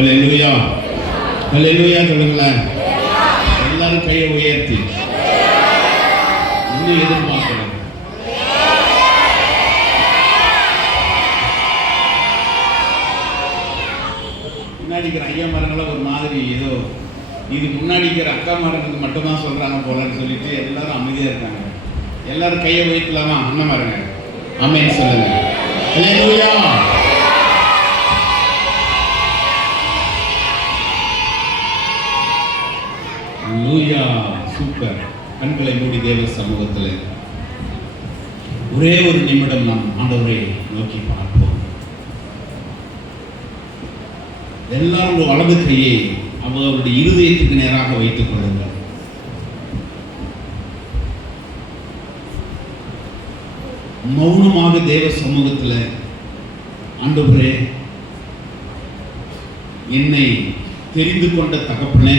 ஹல்லேலூயா, ஹல்லேலூயா சொல்லுங்களேன். எல்லாரும் கையை உயர்த்தி இன்னும் எதிர்பார்க்கிறேன். முன்னாடி இருக்கிற ஐயா மரங்களை ஒரு மாதிரி ஏதோ இது முன்னாடி இருக்கிற அக்கா மரங்களுக்கு மட்டும்தான் சொல்றாங்க போலன்னு சொல்லிட்டு எல்லாரும் அமைதியா இருக்காங்க. எல்லாரும் கையை உயர்த்தலாமா? அண்ணன் மரங்க ஆமென் சொல்லுங்க. ஹல்லேலூயா. ஹல்லேலூயா. சூப்பர். கண்களை மூடி தேவ சமூகத்தில் ஒரே ஒரு நிமிடம் நாம் ஆண்டவரை நோக்கி பார்ப்போம். எல்லாரும் வலது கையை அவருடைய இருதயத்துக்கு நேராக வைத்துக் கொள்ளுங்கள். மௌனமாக தேவ சமூகத்தில் ஆண்டவரே, என்னை தெரிந்து கொண்ட தகப்பனே,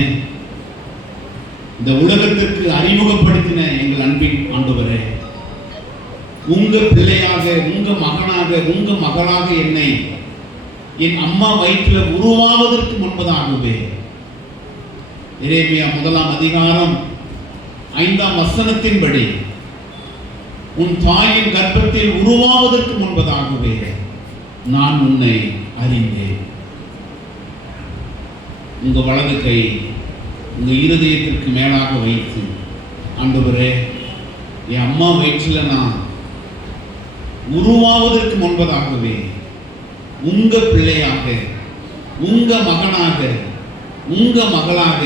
இந்த உலகத்திற்கு அறிமுகப்படுத்தின எங்கள் அன்பின் ஆண்டவரே, உங்க பிள்ளையாக, உங்க மகனாக, உங்க மகளாக என்னை என் அம்மா வயிற்றில் உருவாவதற்கு முன்பதாகவே எரேமியா 1ஆம் அதிகாரம் 5ஆம் வசனத்தின்படி உன் தாயின் கர்ப்பத்தில் உருவாவதற்கு முன்பதாகவே நான் உன்னை அறிந்தேன். உங்க வலது கை உங்க இருதயத்திற்கு மேலாக வைத்து, ஆண்டவரே, என் அம்மா வயிற்றில் நான் உருவாவதற்கு முன்பதாகவே உங்க பிள்ளையாக, உங்க மகனாக, உங்க மகளாக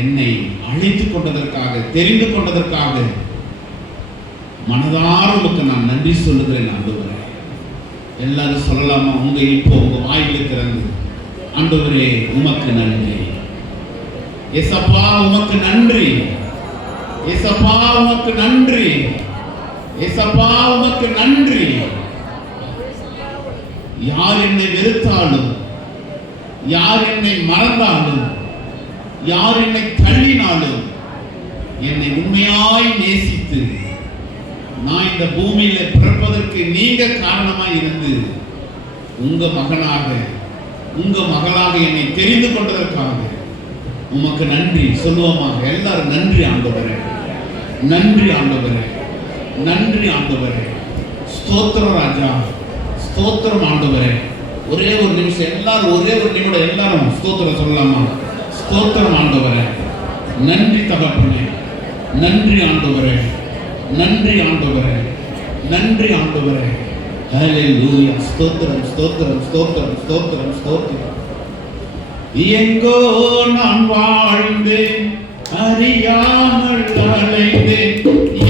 என்னை அழைத்துக் கொண்டதற்காக, தெரிந்து கொண்டதற்காக மனதார உமக்கு நான் நன்றி சொல்லுகிறேன் ஆண்டவரே. எல்லாரும் சொல்லலாமா? இப்போ உங்க வாயிலை திறந்து, ஆண்டவரே உமக்கு நன்றி, ஏசப்பா உமக்கு நன்றி, ஏசப்பா உமக்கு நன்றி, ஏசப்பா உமக்கு நன்றி. யார் என்னை வெறுத்தாலும், யார் என்னை மறந்தாலும், யார் என்னை தள்ளினாலும், என்னை உண்மையாய் நேசித்து நான் இந்த பூமியில பிறப்பதற்கு நீங்க காரணமாய் இருந்து உங்க மகனாக, உங்க மகளாக என்னை தெரிந்து கொண்டதற்காக உமக்கு நன்றி சொல்லுவோமாக. எல்லாரும் நன்றி ஆண்டவரே, நன்றி ஆண்டவரே, நன்றி ஆண்டவரே. ஸ்தோத்திரம் ராஜா, ஸ்தோத்திரம் ஆண்டவரே. ஒரே ஒரு நிமிஷம் எல்லாரும், ஒரே ஒரு நிமிடம் எல்லாரும் ஸ்தோத்திரம் சொல்லலாமா? ஸ்தோத்திரம் ஆண்டவரே, நன்றி தகப்பனே, நன்றி ஆண்டவரே, நன்றி ஆண்டவரே, நன்றி ஆண்டவரே. ஹல்லேலூயா. ஸ்தோத்திரம், ஸ்தோத்திரம், ஸ்தோத்திரம், ஸ்தோத்திரம், ஸ்தோத்திரம். எங்கோ நான் வாழ்ந்தேன், அறியாமல் அலைந்தேன்,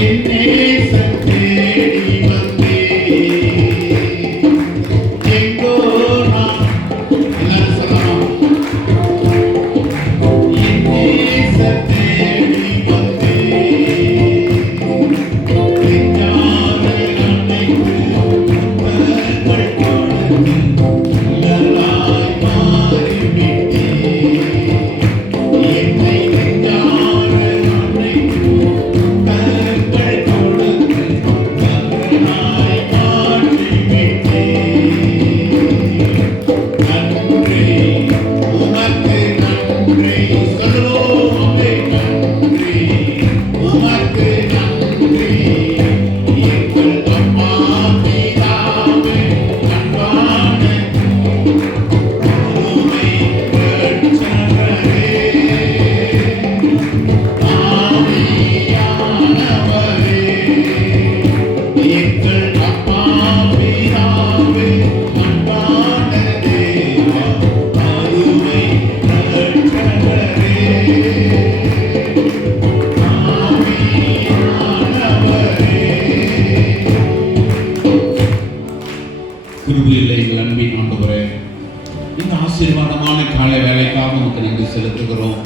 என்னே தேடி வந்தேன். எங்கோ நான், எல்லாரும் சொல்லலாம், என்னே தேடி வந்தேன். நெஞ்சார அன்னைக்கு புத்தகங்கள் கொடுத்து எல்லாராய் மாறிவிட்டேன். என்னை நெஞ்சார அன்னைக்கு புத்தகங்கள் கொடுத்து எல்லாராய் மாற்றிவிட்டேன். நன்றி உமக்கு நன்றி சொல்லுவோம், நன்றி உமக்கு நன்றி. எங்கள் அம்மா பிதாவே, அன்பான உம்மை ரட்சகரே, ஆவியானவரே. எங்கள் அப்பா பிதாவே, அன்பான தேவா, அருமை ரட்சகரே, கிருபையுள்ள எங்கள் அன்பின் ஆண்டவரே, இந்த ஆசீர்வாதமான காலை வேலைக்காக நமக்கு நன்றி செலுத்துகிறோம்.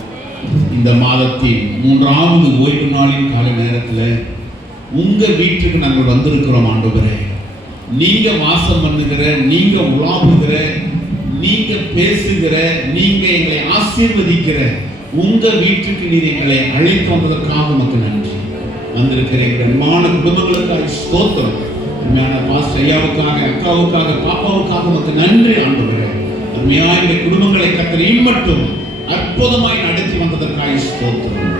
இந்த மாதத்தின் 3வது ஓய்வு நாளின் காலை நேரத்தில் உங்க வீட்டுக்கு நாங்கள் வந்திருக்கிறோம் ஆண்டவரே. நீங்க வாசம் பண்ணுகிற, நீங்க உலாவுகிற, நீங்க பேசுகிற, நீங்க எங்களை ஆசீர்வதிக்கிற உங்க வீட்டுக்கு நீர் எங்களை அழைத்து வந்ததற்காக நமக்கு நன்றி. வந்திருக்கிற எங்கள் அன்பான குடும்பங்களுக்காக ஸ்தோத்திரம். அன்பான பாஸ்டர் ஐயாவுக்காக, அக்காவுக்காக, பாப்பாவுக்காக நமக்கு நன்றி ஆண்டவரே. அருமையாய் இந்த குடும்பங்களை கர்த்தர் மட்டும் அற்புதமாய் நடத்தி வந்ததற்காக ஸ்தோத்திரம்.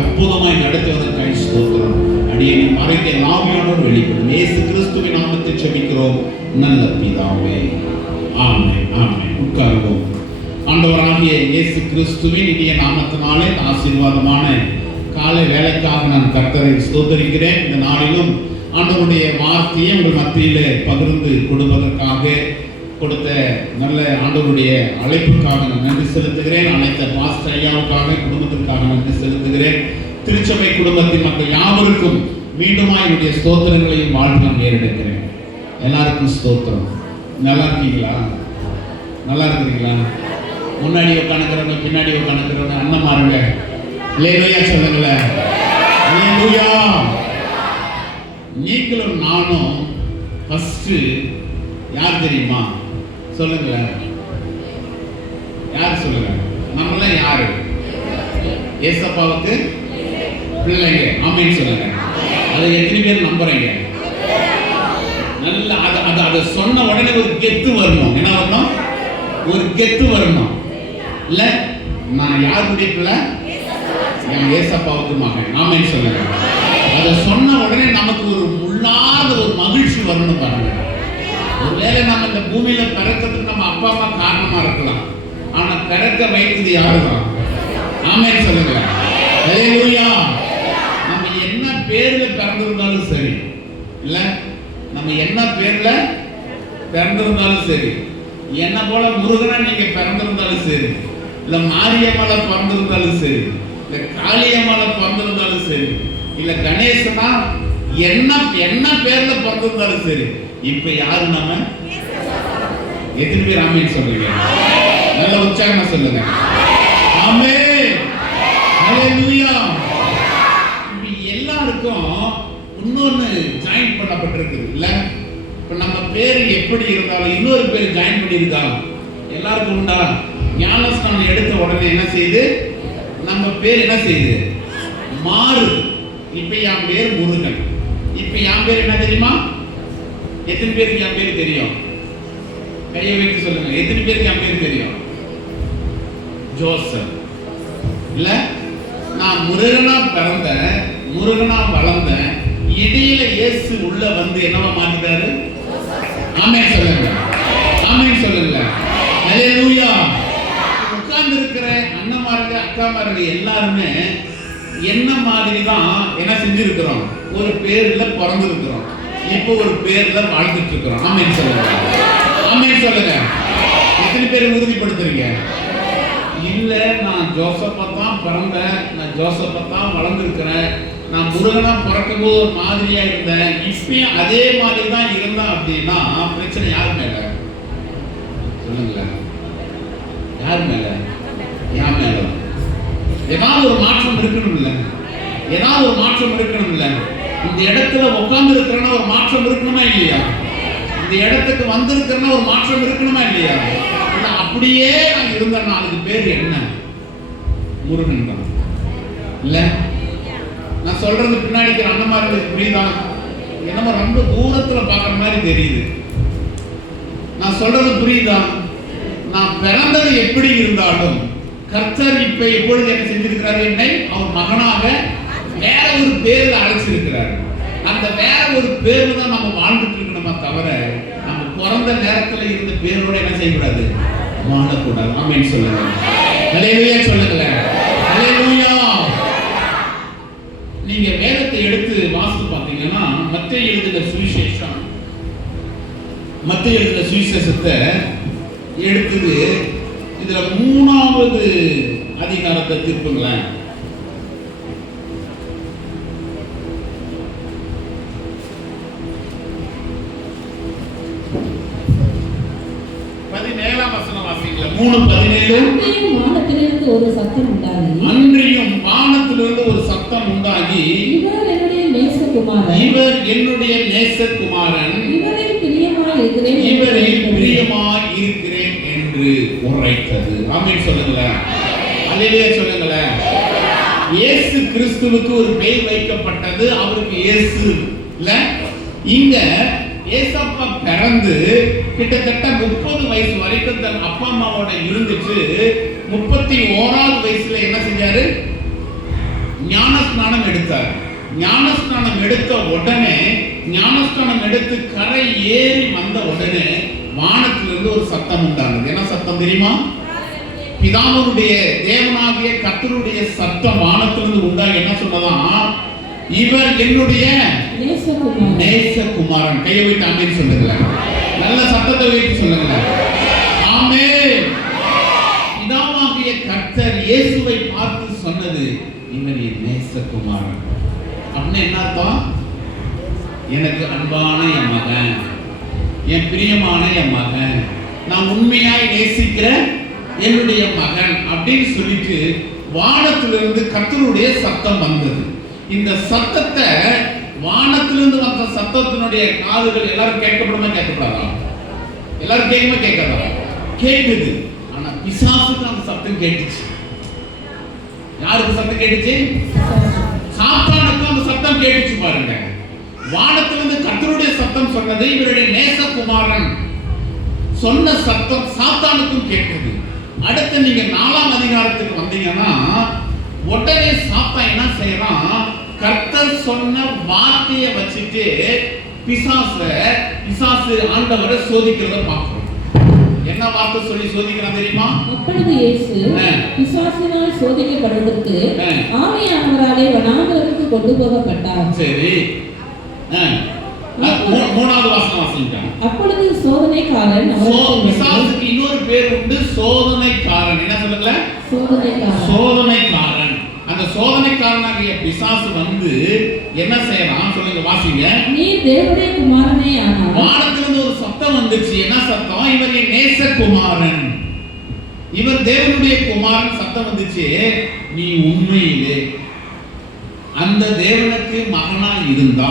அற்புதமாய் நடத்துவதற்காக ஸ்தோத்திரம். அடியேன் மறைந்த ஆவியானவர் வெளிப்படும் இயேசு கிறிஸ்துவின் நாமத்தில் ஜெபிக்கிறோம் நல்ல பிதாவே. ஆமென் ஆமென். உட்காருவோம். ஆண்டவராகிய இயேசு கிறிஸ்துவின் இனிய நாமத்தினாலே ஆசீர்வாதமான காலை வேலைக்காக நான் கர்த்தரை ஸ்தோத்தரிக்கிறேன். இந்த நாளிலும் ஆண்டவருடைய வார்த்தையை உங்கள் மத்தியிலே பகிர்ந்து கொடுப்பதற்காக கொடுத்த நல்ல ஆண்டவருடைய அழைப்புக்காக நான் நன்றி செலுத்துகிறேன். அழைத்த பாஸ்டர் ஐயாவுக்காக குடும்பத்திற்காக நன்றி செலுத்துகிறேன். திருச்சபை குடும்பத்தின் மக்கள் யாவருக்கும் மீண்டுமாய் என்னுடைய ஸ்தோத்திரங்களையும் வாழ்த்து நான் ஏறெடுக்கிறேன். எல்லாருக்கும் ஸ்தோத்திரம். நல்லா இருக்கீங்களா? நல்லா இருக்கிறீங்களா? முன்னாடி உட்காந்துக்கிறவங்க பின்னாடி உட்காந்துக்கிறவங்க அண்ணன்மாருங்க அல்லேலூயா சொல்லுங்களேன். அல்லேலூயா. நீங்களும் நானும் ஃபர்ஸ்ட் யார் தெரியுமா? சொல்லுங்களேன். யார் சொல்லுங்க? நம்மளாம் யாரு? ஏசப்பாவுக்கு பிள்ளைங்க. ஆமென் சொல்லுங்க. அதை எத்தனை பேர் நம்புறீங்க? நல்ல அதை சொன்ன உடனே ஒரு கெத்து வரணும். என்ன வரணும்? ஒரு கெத்து வரணும். இல்ல நான் யாருடைய பிள்ளை? என் ஏசப்பாவுக்கு மகன். ஆமென் சொல்லுங்க. அதை சொன்ன உடனே நமக்கு ஒரு முள்ளாத ஒரு மகிழ்ச்சி வரணும் பாருங்க. ஒருவேளை நம்ம இந்த பூமியில பிறக்கிறதுக்கு நம்ம அப்பா அம்மா காரணமா இருக்கலாம். ஆனா பிறக்க வைத்தது யாருதான்? ஆமென் சொல்லுங்க. அல்லேலூயா. நம்ம என்ன பேர்ல பிறந்திருந்தாலும் சரி, இல்ல நம்ம என்ன பேர்ல பிறந்திருந்தாலும் சரி, என்ன போல முருகனா நீங்க பிறந்திருந்தாலும் சரி, இல்ல மாரியம்மால பிறந்திருந்தாலும் சரி, இல்ல காளியம்மால பிறந்திருந்தாலும் சரி, இல்ல கணேசனா என்ன பேர்ல பிறந்திருந்தாலும் சரி, இப்ப யாரு நம்ம? எத்தனை பேர் ஆமென் சொல்றீங்க? நல்ல உற்சாகமா சொல்லுங்க. ஆமென். ஹல்லேலூயா. எல்லாருக்கும் இன்னொன்னு ஜாயின் பண்ணப்பட்டிருக்கு இல்ல? இப்ப நம்ம பேர் எப்படி இருந்தாலும் இன்னொரு பேர் ஜாயின் பண்ணியிருக்கா? எல்லாருக்கும் உண்டா? ஞானஸ்நானம் எடுத்த உடனே என்ன செய்யுது? நம்ம பேர் என்ன செய்யுது? மாறுது. இப்ப என் பேர் முருகன். இப்ப என் பேர் என்ன தெரியுமா? எத்தனை பேருக்கு என் பேர் தெரியும்? கையை வைத்து சொல்லுங்க. எத்தனை பேருக்கு என் பேர் தெரியும்? ஜோசப். இல்ல நான் முருகனா பிறந்தேன், முருகனா வளர்ந்தேன். இடையில இயேசு உள்ள வந்து என்னவா மாத்திட்டாரு? ஆமென் சொல்லுங்க. ஆமென் சொல்லுங்க. அல்லேலூயா. உட்கார்ந்து இருக்கிற அண்ணன்மார்கள் அக்காமார்கள் எல்லாருமே என்ன மாதிரி தான் என்ன செஞ்சிருக்கிறோம்? ஒரு பேர்ல பிறந்திருக்கிறோம். இப்போ ஒரு பேர்ல வாழ்ந்துட்டு இருக்கிறோம். ஆமென் சொல்லுங்க. ஆமென் சொல்லுங்க. எத்தனை பேர் உறுதிப்படுத்துறீங்க? இல்ல நான் ஜோசப்பா தான் பிறந்தேன், நான் ஜோசப்பா தான் வளர்ந்துருக்கிறேன், நான் முருகனா பிறக்கும் போது ஒரு மாதிரியா இருந்தேன், இப்பயும் அதே மாதிரி தான் இருந்தேன் அப்படின்னா பிரச்சனை யார் மேல? சொல்லுங்களேன். யார் மேல? யார் மேல? ஏதாவது ஒரு மாற்றம் இருக்கணும் இல்ல? ஏதாவது ஒரு மாற்றம் இருக்கணும் இல்ல? இந்த இடத்துல உட்கார்ந்து இருக்கிறனா ஒரு மாற்றம் இருக்கணுமா இல்லையா? இந்த இடத்துக்கு வந்திருக்கிறனா ஒரு மாற்றம் இருக்கணுமா இல்லையா? அப்படியே நான் இருந்தேன்னா அதுக்கு பேர் என்ன? முருகன் தான். இல்ல நான் சொல்றது பின்னாடி அண்ணன்மார்களுக்கு புரியுதா? என்னமோ ரொம்ப தூரத்துல பாக்குற மாதிரி தெரியுது. நான் சொல்றது புரியுதா? நான் பிறந்தது எப்படி இருந்தாலும் கர்த்தர் இப்ப எப்பொழுது என்ன செஞ்சிருக்கிறார்? என்னை அவர் மகனாக வேற ஒரு பேர்ல அழைச்சிருக்கிறார். அந்த வேற ஒரு பேர்ல தான் நம்ம வாழ்ந்துட்டு இருக்கணுமா தவிர நம்ம பிறந்த நேரத்துல இருந்த பேரோட என்ன செய்யக்கூடாது? வாழக்கூடாது. ஆமென் சொல்லுங்க. அல்லேலூயா சொல்லுங்க. அல்லேலூயா. நீங்க வேதத்தை எடுத்து வாசித்து பார்த்தீங்கன்னா மத்தேயு எழுதின சுவிசேஷம், மத்தேயு எழுதின சுவிசேஷத்தை எடுத்தது இதுல 3வது அதிகாரத்தை திருப்புங்களேன். வானத்திலிருந்து ஒரு சத்தம் உண்டாகி, அன்றியும் வானத்திலிருந்து ஒரு சத்தம் உண்டாகி, இவர் என்னுடைய நேசகுமாரன், இவர் என்னுடைய நேசகுமாரன், இவரில் பிரியமாய் இருக்கிறேன், இவரில் பிரியமாய் இருக்கிறேன் என்று உரைத்தது. ஆமென் சொல்லுங்களேன். அல்லேலூயா சொல்லுங்களேன். இயேசு கிறிஸ்துவுக்கு ஒரு பெயர் வைக்கப்பட்டது. அவருக்கு இயேசு இல்ல, இங்க ஏசப்பா பிறந்து கிட்டத்தட்ட 30 வயசு வரைக்கும் தன் அப்பா அம்மாவோட இருந்துட்டு 31வது வயசுல என்ன செஞ்சாரு? ஞானஸ்நானம் எடுத்தார். ஞானஸ்நானம் எடுத்த உடனே, ஞானஸ்நானம் எடுத்து கரை ஏறி வந்த உடனே வானத்திலிருந்து ஒரு சத்தம் உண்டானது. என்ன சத்தம் தெரியுமா? பிதாவுடைய தேவனாகிய கர்த்தருடைய சத்தம் வானத்திலிருந்து உண்டாகி என்ன சொன்னதான்? இவர் என்னுடைய நேசகுமாரன். கையை வைத்து ஆமென் சொல்லுங்க. நல்ல சத்தத்தை வைத்து சொல்லுங்க. ஆமென். பிதாவாகிய கர்த்தர் இயேசுவை பார்த்து சொன்னது, இவர் என் நேசகுமாரன். அப்படின்னு என்ன அர்த்தம்? எனக்கு அன்பான என் மகன், என் பிரியமான என் மகன், நான் உண்மையாய் நேசிக்கிற என்னுடைய மகன் அப்படின்னு சொல்லிட்டு வானத்திலிருந்து கர்த்தருடைய சத்தம் வந்தது. இந்த சத்தத்தை, வானத்திலிருந்து வந்த சத்தத்தினுடைய காதுகள் எல்லாரும் கேட்கப்படுமா கேட்கப்படாதா? எல்லாரும் கேட்குமா கேட்காதா? கேட்குது. ஆனா பிசாசுக்கு அந்த சத்தம் கேட்டுச்சு. யாருக்கு சத்தம் கேட்டுச்சு? சாத்தானுக்கு அந்த சத்தம் கேட்டுச்சு. பாருங்க, வானத்திலிருந்து கர்த்தருடைய சத்தம் சொன்னது, இவருடைய நேசகுமாரன் சொன்ன சத்தம் சாத்தானுக்கும் கேட்டது. அடுத்து நீங்க 4ஆம் அதிகாரத்துக்கு வந்தீங்கன்னா உடனே சாத்தான் என்ன செய்யறான்? கர்த்தர் சொன்ன வார்த்தையை வச்சுட்டு பிசாசு ஆண்டவரை சோதிக்கிறத பார்க்கிறோம். என்ன வார்த்தை சொல்லி சோதிக்கிறான் தெரியுமா? அப்பொழுது இயேசு பிசாசினால் சோதிக்கப்படுவதற்கு ஆவியானவராலே வனாந்தரத்துக்கு கொண்டு போகப்பட்டார். சரி, 3வது வசனம் வாசிங்க. அப்பொழுது சோதனைக்காரன், பிசாசுக்கு இன்னொரு பேர் உண்டு, சோதனைக்காரன். என்ன சொல்லுங்க? சோதனைக்காரன். அந்த சோதனைக்காரனாகிய பிசாசு வந்து என்ன செய்யறான் சொல்லுங்க, வாசிங்க. நீ தேவனுடைய குமாரனே ஆனால். வானத்திலிருந்து ஒரு சத்தம் வந்துச்சு. என்ன சத்தம்? இவர் என் நேசகுமாரன், இவர் தேவனுடைய குமாரன் சத்தம் வந்துச்சு. நீ உண்மையிலே அந்த தேவனுக்கு மகனா இருந்தா,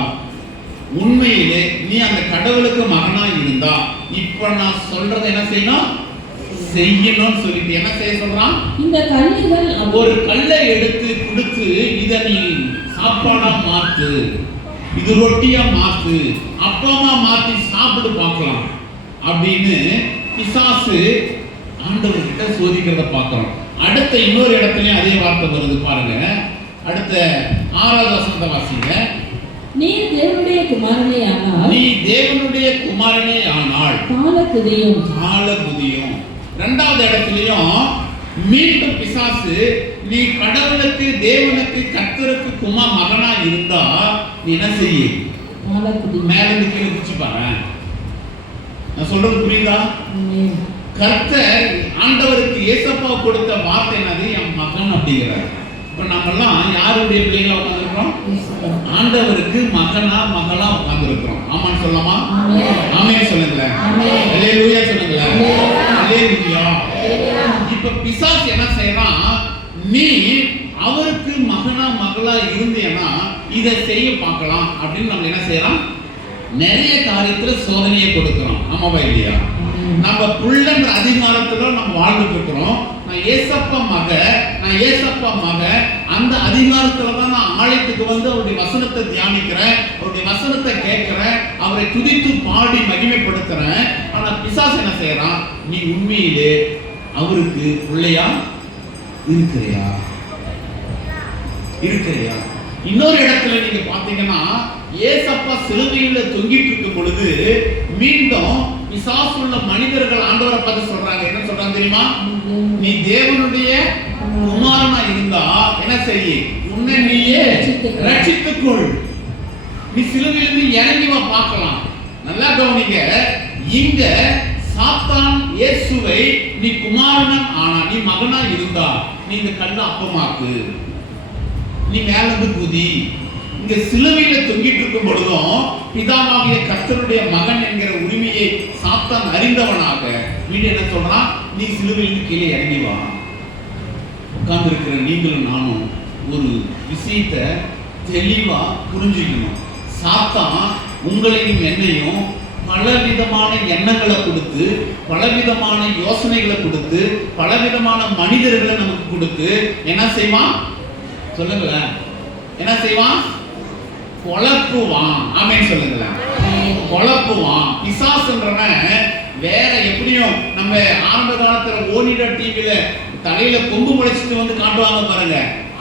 உண்மையிலே நீ அந்த கடவுளுக்கு மகனா இருந்தா, இப்ப நான் சொல்றதை என்ன செய்யணும்? செய்யணும் சொல்லிட்டு என்ன செய்ய சொல்றான்? இந்த கல்லுகள், ஒரு கல்லை எடுத்து கொடுத்து இத நீ சாப்பாடா மாத்து, இது ரொட்டியா மாத்து, அப்பமா மாத்தி சாப்பிட்டு பார்க்கலாம் அப்படின்னு பிசாசு ஆண்டவர்கிட்ட சோதிக்கிறத பார்க்கிறோம். அடுத்த இன்னொரு இடத்துலயும் அதே வார்த்தை வருது பாருங்க. அடுத்த 6வது வசனத்தை வாசிங்க. நீ தேவனுடைய குமாரனே ஆனால். நீ தேவனுடைய குமாரனே ஆனால் கால குதியும். 2வது இடத்துலயும் மீண்டும் பிசாசு, நீ கடவுளுக்கு தேவனுக்கு கர்த்தருக்கு மகனா இருந்தா நீ என்ன செய்ய? மேல இருந்து கீழே குதிச்சு பாரு. நான் சொல்றது புரியுதா? கர்த்தர் ஆண்டவருக்கு ஏசப்பா கொடுத்த வார்த்தை என்னது? என் மகன் அப்படிங்கிறார். இப்ப நம்மெல்லாம் யாருடைய பிள்ளைகளா உட்கார்ந்துருக்கோம்? ஆண்டவருக்கு மகனா மகளா உட்கார்ந்துருக்கிறோம். ஆமான்னு சொல்லலாமா? ஆமென் சொல்லுங்களேன். அல்லேலூயா சொல்லுங்களேன். அல்லேலூயா. இப்ப பிசாசு என்ன செய்யறான்? நீ அவருக்கு மகனா மகளா இருந்தேன்னா இதை செய்ய பார்க்கலாம் அப்படின்னு நம்ம என்ன செய்யலாம்? நிறைய காரியத்துல சோதனையை கொடுக்கிறோம். ஆமாவா இல்லையா? நம்ம புள்ளன்ற அதிகாரத்துல நம்ம வாழ்ந்துட்டு இருக்கிறோம். நான் ஏசப்பா மக அந்த அதிகாரத்துல தான் நான் ஆலயத்துக்கு வந்து அவருடைய வசனத்தை தியானிக்கிறேன், அவருடைய வசனத்தை கேட்கிறேன், அவரை துதித்து பாடி மகிமைப்படுத்துறேன். ஆனா பிசாசு என்ன செய்யறான்? நீ உண்மையிலே அவருக்கு பிள்ளையா இருக்கிறியா? இன்னொரு இடத்துல நீங்க பாத்தீங்கன்னா ஏசப்பா சிலுவையில தொங்கிட்டு இருக்கும் பொழுது மீண்டும் பிசாசுள்ள மனிதர்கள் ஆண்டவரை பார்த்து சொல்றாங்க. என்ன சொல்றாங்க தெரியுமா? நீ தேவனுடைய குமாரனா இருந்தா என்ன செய்ய? உன்னை நீயே ரட்சித்துக்கொள், நீ சிலுவையிலிருந்து இறங்கி வா பார்க்கலாம். நல்லா கவனிங்க. இங்க சாத்தான் இயேசுவை நீ குமாரன் ஆனா, நீ மகனா இருந்தா நீ இந்த கல்லை அப்பமாக்கு, நீ மேல இருந்து குதி. இங்க சிலுவையில தொங்கிட்டு இருக்கும் பொழுதும் பிதாவாகிய கர்த்தருடைய மகன் என்கிற உரிமையை சாத்தான் அறிந்தவனாக வீடு என்ன சொல்றான்? நீ சிலுவையிலிருந்து கீழே இறங்கி வா. உட்கார்ந்து இருக்கிற நீங்களும் நானும் ஒரு விஷயத்தை தெளிவா புரிஞ்சுக்கணும். சாத்தான் உங்களையும் என்னையும் பலவிதமான எண்ணங்களை கொடுத்து, பலவிதமான யோசனைகளை கொடுத்து, பலவிதமான மனிதர்களை நமக்கு கொடுத்து என்ன செய்வான்? சொல்லுங்களேன். என்ன செய்வான்? குழப்புவான். ஆமென் சொல்லுங்களேன். குழப்புவான். பிசாசுன்றவன் வேற எப்படியும் நம்ம ஆரம்ப காலத்துல ஓனிடா டிவில தலையில கொம்பு முளைச்சிட்டு வந்து காட்டுவாங்க பாருங்க,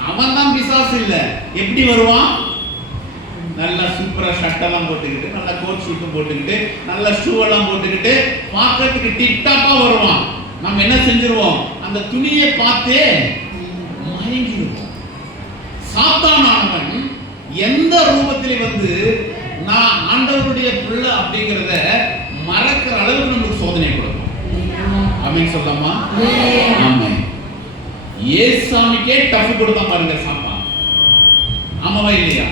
அவன் தான் பிசாசு இல்ல. எப்படி வருவான்? நல்லா சூப்பரா ஷர்ட் எல்லாம் போட்டுக்கிட்டு, நல்லா கோட் ஷூட்டும் போட்டுக்கிட்டு, நல்ல ஷூ எல்லாம் போட்டுக்கிட்டு பார்க்கறதுக்கு டிப்டாப்பா வருவான். நம்ம என்ன செஞ்சிருவோம்? அந்த துணியை பார்த்தே மயங்கிடுவோம். சாத்தானானவன் எந்த ரூபத்திலே வந்து நான் ஆண்டவருடைய பிள்ளை அப்படிங்கிறத மறக்கிற அளவுக்கு நமக்கு சோதனை கொடுக்கும். ஆமென் சொல்லாமா? ஆமென். ஏசாமிக்கே டஃப் கொடுத்தான் பாருங்க சாத்தான். ஆமாவா இல்லையா?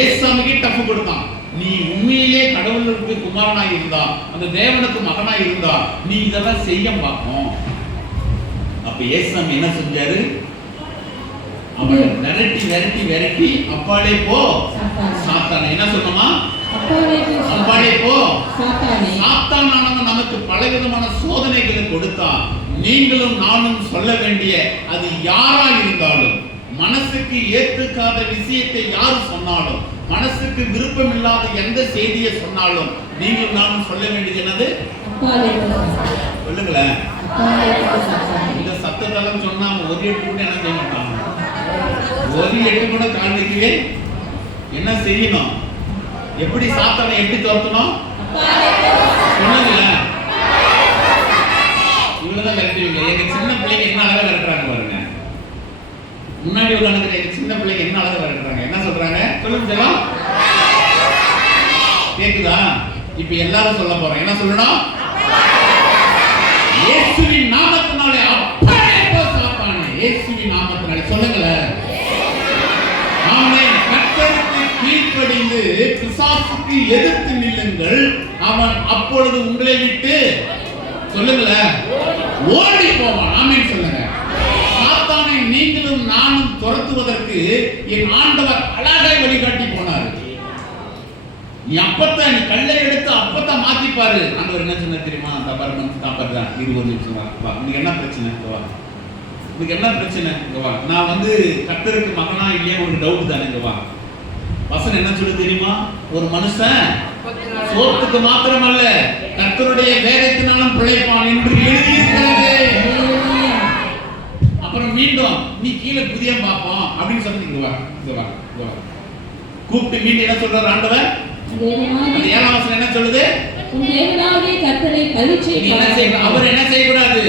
ஏசாமிக்கே டஃப் கொடுத்தான். நீ உண்மையிலே கடவுளுக்கு குமாரனாய் இருந்தா, அந்த தேவனுக்கு மகனாய் இருந்தா, நீ இதெல்லாம் செய்ய பார்ப்போம். அப்ப ஏசாமி என்ன செஞ்சாரு? அவனை விரட்டி விரட்டி விரட்டி அப்பாலே போ சாத்தானே. என்ன சொன்னோமா? அப்பாலே போ சாத்தானே. சாத்தானானவன் நமக்கு பலவிதமான சோதனைகளை கொடுத்தான். நீங்களும் நானும் சொல்ல வேண்டிய, அது யாரா இருந்தாலும், மனசுக்கு ஏற்றுக்காத விஷயத்தை யார் சொன்னாலும், மனசுக்கு விருப்பம் இல்லாத எந்த செய்தியை சொன்னாலும், நீங்களும் நானும் சொல்ல வேண்டியது என்னது? சொல்லுங்களேன். இந்த சத்தத்தெல்லாம் சொன்னா ஒரு எட்டு கூட என்ன செய்ய மாட்டாங்க. ஒரு எட்டு கூட காண்பிக்கவே என்ன செய்யணும்? எப்படி சாத்தானை எப்படி துரத்தணும்? சொல்லுங்களேன். இவ்வளவுதான் விரட்டுவீங்க. எங்க சின்ன பிள்ளைங்க என்ன அழகா விரட்டுறாங்க பாருங்க. முன்னாடி உட்காந்துக்கிற எங்க சின்ன பிள்ளைங்க என்ன அழகா விரட்டுறாங்க. என்ன சொல்றாங்க? சொல்லுங்க செல்லம். கேக்குதா? இப்ப எல்லாரும் சொல்ல போறோம். என்ன சொல்லணும்? இயேசுவின் நாமத்தினாலே அப்படியே போ சாத்தானே. இயேசுவின் நாமத்தினாலே சொல்லுங்களேன். ஆமென். கர்த்தருக்கு கீழ்ப்படிந்து பிசாசுக்கு எதிர்த்து நில்லுங்கள், அவன் அப்பொழுது உங்களை விட்டு சொல்லுங்களேன் ஓடி போவான். ஆமென் சொல்லுங்க. சாத்தானை நீங்களும் நானும் துரத்துவதற்கு என் ஆண்டவர் அழகாய் வழிகாட்டி போனார். நீ அப்பத்தை, நீ கல்லை எடுத்து அப்பத்தை மாத்திப்பாரு. ஆண்டவர் என்ன சொன்ன தெரியுமா? அந்த பர்மன் தாப்பர் தான். 20 நிமிஷம் வா. உனக்கு என்ன பிரச்சனை? வா. உனக்கு என்ன பிரச்சனை? வா. நான் வந்து கர்த்தருக்கு மகனா இல்லையே ஒரு டவுட் தானே. வா. வசனம் என்ன சொல்லு தெரியுமா? ஒரு மனுஷன் சோத்துக்கு மாத்திரமல்ல கர்த்தருடைய வேதத்தினாலும் பிழைப்பான் என்று எழுதியிருக்கிறது. அப்புறம் மீண்டும் நீ கீழே புதிய பார்ப்போம் அப்படின்னு சொல்லி வா. கூப்பிட்டு மீண்டும் என்ன சொல்றாரு ஆண்டவர்? அந்த 7ஆம் வசனம் என்ன சொல்லுது? அவர் என்ன செய்யக்கூடாது?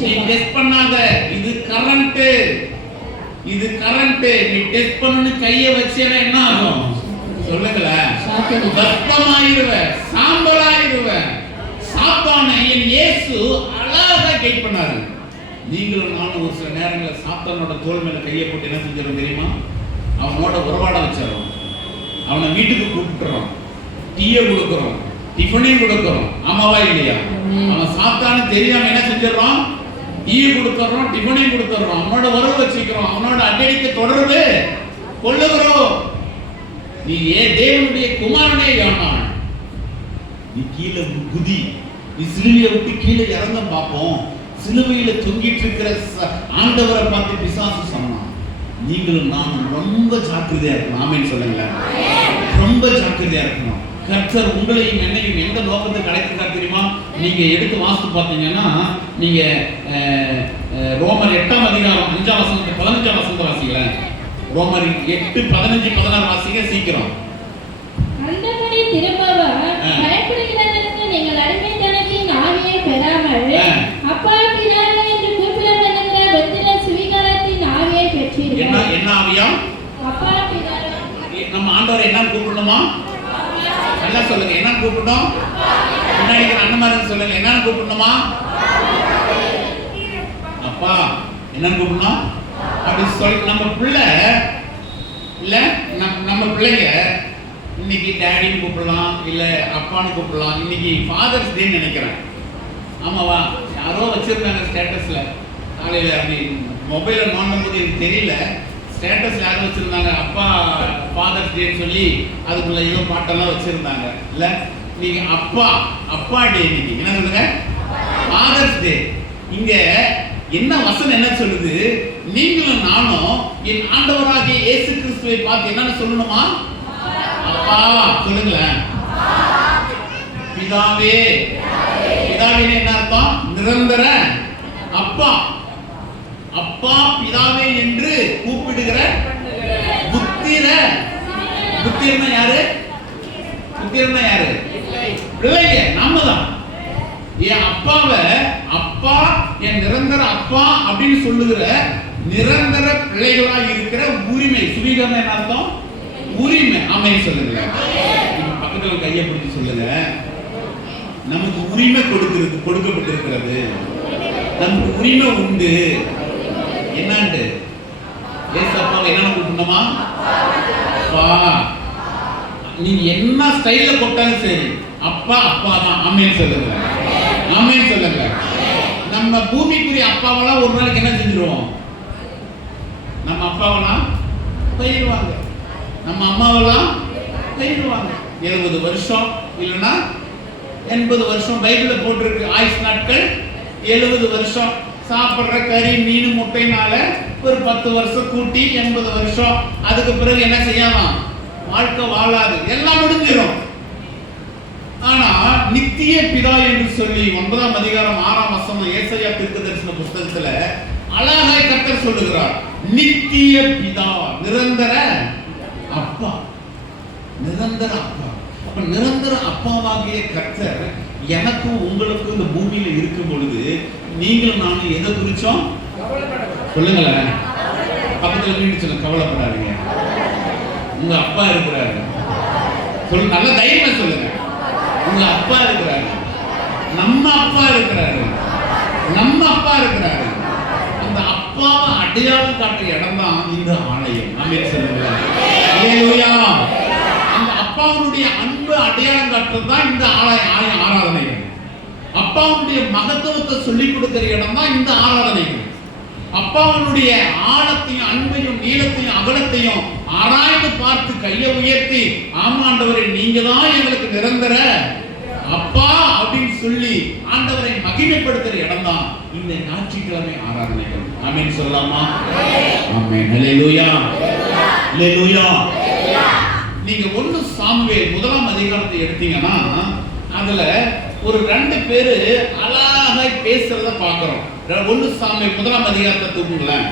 நீ டெஸ்ட் பண்ணாத. இது கரண்ட், இது கரண்ட். நீ டெஸ்ட் பண்ணு கையை வச்சேன்னா என்ன ஆகும்? சொல்லுங்களேன். தர்ப்பமாயிருவ, சாம்பலாயிருவ. சாத்தானை என் இயேசு அழகா கைட் பண்ணாரு. நீங்களும் நானும் ஒரு சில நேரங்களில் சாத்தானோட தோள் மேல கையை போட்டு என்ன செஞ்சிடும் தெரியுமா? அவனோட உறவாட வச்சிடறோம். அவனை வீட்டுக்கு கூப்பிட்டுறோம், டீயை கொடுக்குறோம், டிஃபனையும் கொடுக்குறோம். ஆமாவா இல்லையா? அவன் சாத்தானு தெரியாம என்ன செஞ்சிடறோம்? டீயை கொடுத்துறோம், டிஃபனையும் கொடுத்துறோம், அவனோட உறவு வச்சுக்கிறோம், அவனோட அடிக்கடிக்கு தொடர்பு கொள்ளுகிறோம். நீ தேவனுடைய குமாரனே யானான், நீ கீழே குதி, நீ சிலுவையை விட்டு கீழே இறங்க பார்ப்போம். சிலுவையில தொங்கிட்டு இருக்கிற ஆண்டவரை பார்த்து பிசாசு சொன்னான். நீங்களும் நானும் ரொம்ப ஜாக்கிரதையா இருக்கணும். ஆமென் சொல்லுங்களேன். ரொம்ப ஜாக்கிரதையா இருக்கணும். கர்த்தர் உங்களையும் என்னையும் எந்த நோக்கத்துக்கு அழைக்கிறார் தெரியுமா? நீங்க எடுத்து வாசித்து பார்த்தீங்கன்னா, நீங்க ரோமர் 8ஆம் அதிகாரம் 5ஆம் வசனத்தை 15ஆம் வசனத்தை வாசிங்களேன். ரோமர் 8, 15, 16 வாசிங்க சீக்கிரம். அந்தபடி திரும்பவும் பயப்படுகிறதற்கு நீங்கள் அடிமைத்தனத்தின் ஆவியை பெறாமல் அப்பா பிதாவே என்று கூப்பிடப்படுகிற வெற்றில சுவிகாரத்தின் ஆவியை பெற்றீர்கள். என்ன ஆவியா? அப்பா பிதாவே. நம்ம ஆண்டவரை என்ன கூப்பிடணுமா? நல்லா சொல்லுங்க. என்ன கூப்பிடணும்? முன்னாடி அண்ணமாரன் சொல்லுங்க. என்ன கூப்பிடணுமா? அப்பா. என்ன கூப்பிடணும்? அப்படி சொல். நம்ம பிள்ளை இல்ல, நம்ம பிள்ளைங்க இன்னைக்கு டேடின்னு கூப்பிடலாம், இல்ல அப்பான்னு கூப்பிடலாம். இன்னைக்கு ஃபாதர்ஸ் டேன்னு நினைக்கிறேன். ஆமாவா? யாரோ வச்சிருந்தாங்க ஸ்டேட்டஸ்ல. காலையில அப்படி மொபைல நோண்டும் போது எனக்கு தெரியல, ஸ்டேட்டஸ் யாரும் வச்சிருந்தாங்க அப்பா ஃபாதர்ஸ் டேன்னு சொல்லி அதுக்குள்ள ஏதோ பாட்டெல்லாம் வச்சிருந்தாங்க. இல்ல நீங்க அப்பா டே இன்னைக்கு என்ன சொல்லுங்க? ஃபாதர்ஸ் டே. இங்க என்ன வசனம் என்ன சொல்லுது? நீங்களும் நானும் என் ஆண்டவராகிய இயேசு கிறிஸ்துவை பார்த்து என்னன்னு சொல்லணுமா? அப்பா சொல்லுங்களேன். பிதாவே. பிதாவே என்ன அர்த்தம்? நிரந்தர அப்பா. அப்பா பிதாவே என்று கூப்பிடுகிற புத்திர. புத்திரனா யாரு? புத்திரனா யாரு? பிள்ளைங்க, நாம தான். என் அப்பாவை அப்பா, என் நிரந்தர அப்பா அப்படின்னு சொல்லுகிற நிரந்தர பிள்ளைகளா இருக்கிற உரிமை. சுவீகரணம் என்ன அர்த்தம்? உரிமை. ஆமென் சொல்லுங்க. இப்ப பக்கத்துல கையை பிடிச்சி சொல்லுங்க, நமக்கு உரிமை கொடுக்கப்பட்டிருக்கிறது. நமக்கு உரிமை உண்டு. என்னாண்டு? ஏசு அப்பாவை என்ன கூப்பிடணுமா? அப்பா. நீங்க என்ன ஸ்டைல்ல போட்டாலும் சரி, அப்பா அப்பா தான். ஆமென் சொல்லுங்க. ஆமென் சொல்லுங்க. நம்ம பூமிக்குரிய அப்பாவெல்லாம் ஒரு நாளைக்கு என்ன செஞ்சிருவோம்? நம்ம அப்பாவெல்லாம் போயிடுவாங்க, நம்ம அம்மாவெல்லாம் போயிடுவாங்க. 70 வருஷம் இல்லைன்னா 80 வருஷம் பைபிள்ல போட்டிருக்கு. ஆயுஷ் நாட்கள் 70 வருஷம். சாப்பிட்ற கறி மீன் முட்டைனால ஒரு 10 வருஷம் கூட்டி 80 வருஷம். அதுக்கு பிறகு என்ன செய்யலாம்? வாழ்க்கை வாழாது, எல்லாம் முடிஞ்சிடும். ஆனா நித்திய பிதா என்று சொல்லி 9ஆம் அதிகாரம் 6ஆம் வசனம் ஏசாயா தீர்க்கதரிசன புத்தகத்துல அழகாய் கர்த்தர் சொல்லுகிறார். நித்திய பிதா, நிரந்தர அப்பா. நிரந்தர அப்பா. அப்ப நிரந்தர அப்பாவாகிய கர்த்தர் எனக்கும் உங்களுக்கும் இந்த பூமியில இருக்கும் பொழுது நீங்களும் நானும் எதை குறிச்சோம் சொல்லுங்களேன். பக்கத்துல வீட்டு சொல்லுங்க, கவலைப்படாதீங்க, உங்க அப்பா இருக்கிறாரு. சொல்லுங்க, நல்ல தைரியமா சொல்லுங்க, உங்க அப்பா இருக்கிறாரு, நம்ம அப்பா இருக்கிறாரு, நம்ம அப்பா இருக்கிறாரு. அந்த அப்பாவை அடையாளம் காட்டுற இடம் தான் இந்த ஆலயம். ஆமென் சொல்லுங்க. ஹல்லேலூயா. அந்த அப்பாவுடைய அன்பு அடையாளம் காட்டுறது தான் இந்த ஆலய ஆராதனைகள். அப்பாவுடைய மகத்துவத்தை சொல்லிக் கொடுக்கிற இடம் தான் இந்த ஆராதனைகள். அப்பாவுடைய ஆழத்தையும் அன்பையும் நீளத்தையும் அகலத்தையும் ஆராய்ந்து பார்த்து கையை உயர்த்தி, ஆமாண்டவரே நீங்க தான் எங்களுக்கு நிரந்தர அப்பா அப்படின்னு சொல்லி ஆண்டவரை மகிமைப்படுத்துற இடம் தான் இந்த ஞாயிற்றுக்கிழமை ஆராதனைகள். ஆமென் சொல்லலாமா? ஆமென். ஹல்லேலூயா. ஹல்லேலூயா. நீங்க 1 சாமுவேல் 1ஆம் அதிகாரத்தை எடுத்தீங்கன்னா அதுல ஒரு 2 பேரு அழகாய் பேசுறத பார்க்கிறோம். 1 சாமுவேல் 1ஆம் அதிகாரத்தை தூக்குங்களேன்.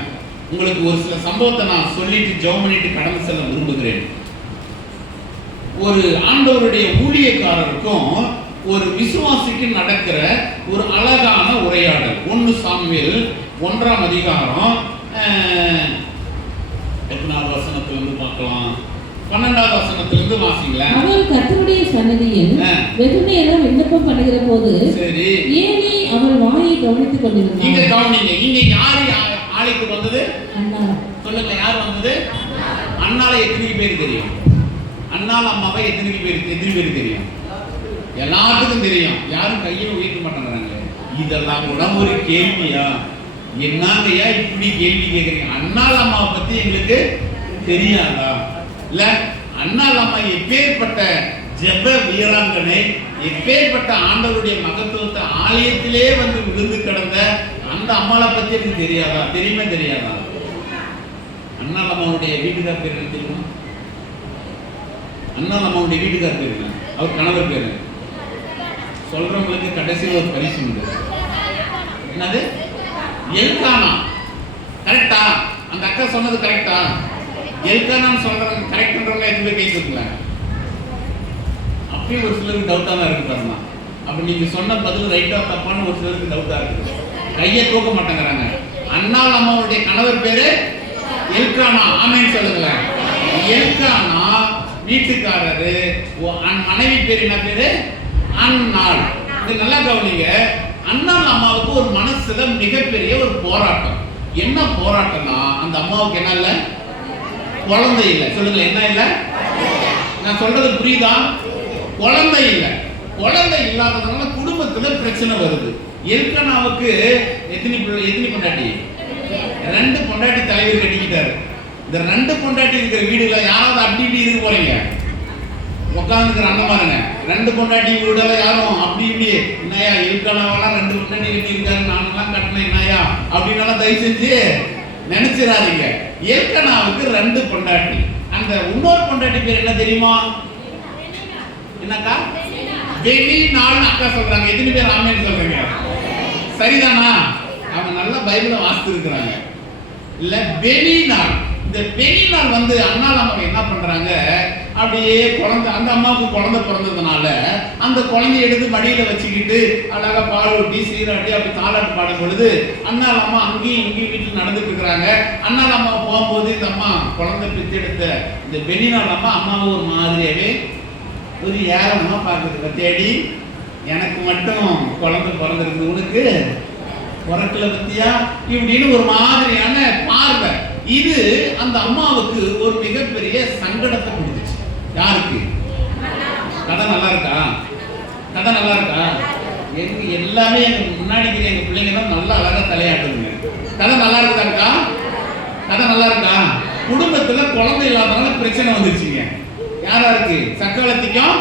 உங்களுக்கு ஒரு சில சம்பவத்தை நான் சொல்லிட்டு ஜெபம் பண்ணிட்டு கடந்து செல்ல விரும்புகிறேன். ஒரு ஆண்டவருடைய ஊழியக்காரருக்கும் ஒரு விசுவாசிக்கு நடக்கிற ஒரு அழகான உரையாடல். 1 சாமுவேல் 1ஆம் அதிகாரம் 8வது வசனத்திலிருந்து பார்க்கலாம். 12வது வசனத்திலிருந்து வாசிங்களேன். அவன் கர்த்தருடைய சன்னதியில் வெகு நேரம் விண்ணப்பம் பண்ணுகிற போது சரி, ஏலி அவன் வாயை கவனித்துக் கொண்டிருந்தான். இங்க கவனிங்க, இங்க யாரு ஆளைக்கு வந்தது? அண்ணா. சொல்லுங்க, யார் வந்தது? அண்ணால எத்தனை பேர் தெரியும்? அண்ணால அம்மாவை எத்தனை பேர் தெரியும்? எல்லாத்துக்கும் தெரியும். யாரும் கையை உயர்த்த மாட்டேங்கிறாங்க. இதெல்லாம் கூட ஒரு கேள்வியா? என்னங்கய்யா இப்படி கேள்வி கேட்குறீங்க? அண்ணால அம்மாவை பத்தி எங்களுக்கு தெரியாதா? இல்ல, அண்ணால அம்மா எப்பேற்பட்ட ஜெப வீராங்கனை, எப்பேற்பட்ட ஆண்டவருடைய மகத்துவத்தை ஆலயத்திலே வந்து விழுந்து கிடந்த அந்த அம்மாவை பத்தி எனக்கு தெரியாதா? தெரியுமே தெரியாதா? அண்ணால அம்மாவுடைய வீட்டுக்கார் பேர் என்ன தெரியுமா? அண்ணா அம்மாவுடைய வீட்டுக்கார் பேர் என்ன? அவர் கணவர் பேரு சொல்றவங்களுக்கு கடைசியில் ஒரு பரிசு உண்டு. என்னது? எல்கானா. கரெக்டா? அந்த அக்கா சொன்னது கரெக்டா? எல்கானான்னு சொல்றவங்க கரெக்ட்ன்றவங்க எதுவுமே கேட்கல. அப்பயும் ஒரு சிலருக்கு டவுட்டா தான் இருக்கு பாருங்க. அப்ப நீங்க சொன்ன பதில் ரைட்டா தப்பான்னு ஒரு சிலருக்கு டவுட்டா இருக்கு. கையை தூக்க மாட்டேங்கிறாங்க. அண்ணாள் அம்மாவுடைய கணவர் பேரு எல்கானா. ஆமென் சொல்லுங்களேன். எல்கானா வீட்டுக்காரரு, மனைவி பேர் என்ன பேரு? அன்னாள். இது நல்லா கவனிங்க. அன்னாள் அம்மாவுக்கு ஒரு மனசுல மிகப்பெரிய ஒரு போராட்டம். என்ன போராட்டம்னா, அந்த அம்மாவுக்கு என்ன இல்ல? குழந்தை இல்லை. சொல்லுங்க, என்ன இல்லை? நான் சொல்றது புரியுதா? குழந்தை இல்லை. குழந்தை இல்லாததுனால குடும்பத்துல பிரச்சனை வருது. எல்கானாவுக்கு எத்தனை பொண்டாட்டி? 2 பொண்டாட்டி தலைவர் கட்டிக்கிட்டாரு. இந்த 2 பொண்டாட்டி இருக்கிற வீடுல யாராவது அப்படி இப்படி இருக்க போறீங்க? உட்காந்துக்கிற அண்ணமாருங்க 2 பொண்டாட்டி வீடுல யாரும் அப்படி இப்படி என்னையா எல்கானாவெல்லாம் 2 பொண்டாட்டி கட்டி இருக்காரு, நானெல்லாம் கட்டினேன் என்னையா அப்படின்னு தயவு செஞ்சு நினைச்சிடாதீங்க. எல்கானாவுக்கு 2 பொண்டாட்டி. அந்த இன்னொரு பொண்டாட்டி பேர் என்ன தெரியுமா? என்னக்கா? பெனி நாள்னு அக்கா சொல்றாங்க. எத்தனை பேர் ஆமென் சொல்றீங்க? சரிதானா? அவங்க நல்ல பைபிளை வாசித்து இருக்கிறாங்க. இல்ல பெனி நாள். இந்த பெனி நாள் வந்து அண்ணால் அம்மா என்ன பண்றாங்க, அப்படியே குழந்தை, அந்த அம்மாவுக்கு குழந்தை பிறந்ததுனால அந்த குழந்தைய எடுத்து மடியில வச்சுக்கிட்டு அழகா பால் ஊட்டி சீராட்டி அப்படி தாளாட்டு பாடும் பொழுது அண்ணால் அம்மா அங்கேயும் இங்கேயும் வீட்டில் நடந்துட்டு இருக்கிறாங்க. அண்ணால் அம்மா போகும்போது இந்த அம்மா குழந்தை பித்தெடுத்த இந்த பெனிநாள் அம்மா அம்மாவை ஒரு மாதிரியாவே ஒரு ஏறமா பார்க்குது. தேடி எனக்கு மட்டும் குழந்தை பிறந்திருக்கு, உனக்கு பிறக்கல பத்தியா இப்படின்னு ஒரு மாதிரியான பார்வை. இது அந்த அம்மாவுக்கு ஒரு மிகப்பெரிய சங்கடத்தை கொடுத்துச்சு. யாருக்கு? கதை நல்லா இருக்கா? கதை நல்லா இருக்கா? எங்க எல்லாமே எங்க முன்னாடி எங்க பிள்ளைங்க தான் நல்லா அழகா தலையாட்டுங்க. கதை நல்லா இருக்காக்கா? கதை நல்லா இருக்கா? குடும்பத்துல குழந்தை இல்லாதனால பிரச்சனை வந்துருச்சுங்க. யாராருக்கு? சக்காலத்துக்கும்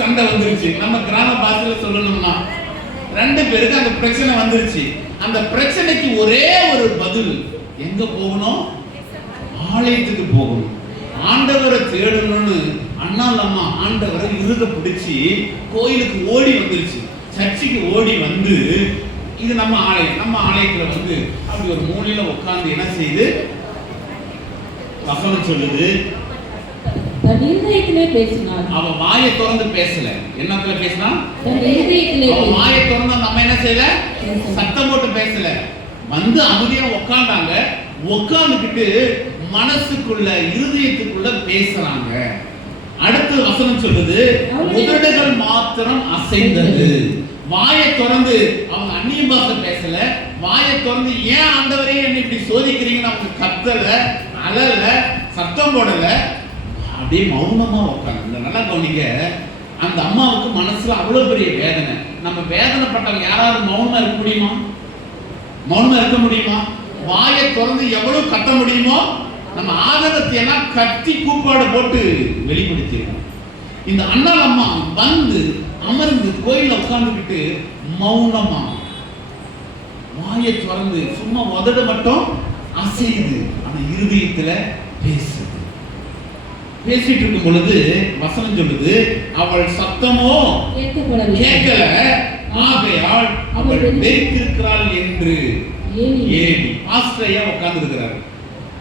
சண்டை வந்துருச்சு. நம்ம கிராம பாஷையில சொல்லணும்னா 2 பேருக்கு அந்த பிரச்சனை வந்துருச்சு. அந்த பிரச்சனைக்கு ஒரே ஒரு பதில், எங்க போகணும்? ஆலயத்துக்கு போகணும், ஆண்டவரை தேடணும்னு அண்ணால் அம்மா ஆண்டவரை இறுக பிடிச்சி கோயிலுக்கு ஓடி வந்துருச்சு. சர்ச்சுக்கு ஓடி வந்து, இது நம்ம ஆலயம், நம்ம ஆலயத்துல வந்து அப்படி ஒரு மூலையில உட்கார்ந்து என்ன செய்து வசனம் சொல்லுது, தன் இருதயத்திலே பேசினார். அவன் வாயை திறந்து பேசல. என்னத்துல பேசினா? தன் இருதயத்திலே. அவன் வாயை திறந்தா நம்ம என்ன செய்யல? சத்தம் போட்டு பேசல. வந்து அமைதியா உட்கார்ந்தாங்க. உட்கார்ந்துக்கிட்டு மனசுக்குள்ள இருதயத்துக்குள்ள பேசுறாங்க. அடுத்த வசனம் சொல்லுது, உதடுகள் மாத்திரம் அசைந்தது. வாயை திறந்து அவங்க அந்நிய பாஷை பேசல. வாயை திறந்து ஏன் ஆண்டவரே என்னை இப்படி சோதிக்கிறீங்கன்னு அவங்க கத்தல, அழல, சத்தம் போடல, அப்படியே மௌனமா உட்காந்து. இந்த நல்லா கவனிங்க, அந்த அம்மாவுக்கு மனசுல அவ்வளவு பெரிய வேதனை. நம்ம வேதனைப்பட்டவங்க யாராவது மௌனமா இருக்க முடியுமா? மௌனமா இருக்க முடியுமா? வாயை திறந்து எவ்வளவு கத்த முடியுமோ நம்ம ஆதரத்தை எல்லாம் கத்தி கூப்பாடு போட்டு வெளிப்படுத்திருக்கோம். இந்த அண்ணால் அம்மா வந்து அமர்ந்து கோயில உட்கார்ந்துக்கிட்டு மௌனமா வாயை திறந்து சும்மா உதடு மட்டும் அசையுது, ஆனா இருதயத்துல பேசுது. பேசிட்டு இருக்கும் பொழுது வசனம் சொல்லுது, அவள் சத்தமோ கேட்கல, ஆகையால் அவள் வெறுத்திருக்கிறாள் என்று ஏறி பாஸ்டரையா உட்கார்ந்து இருக்கிறார்.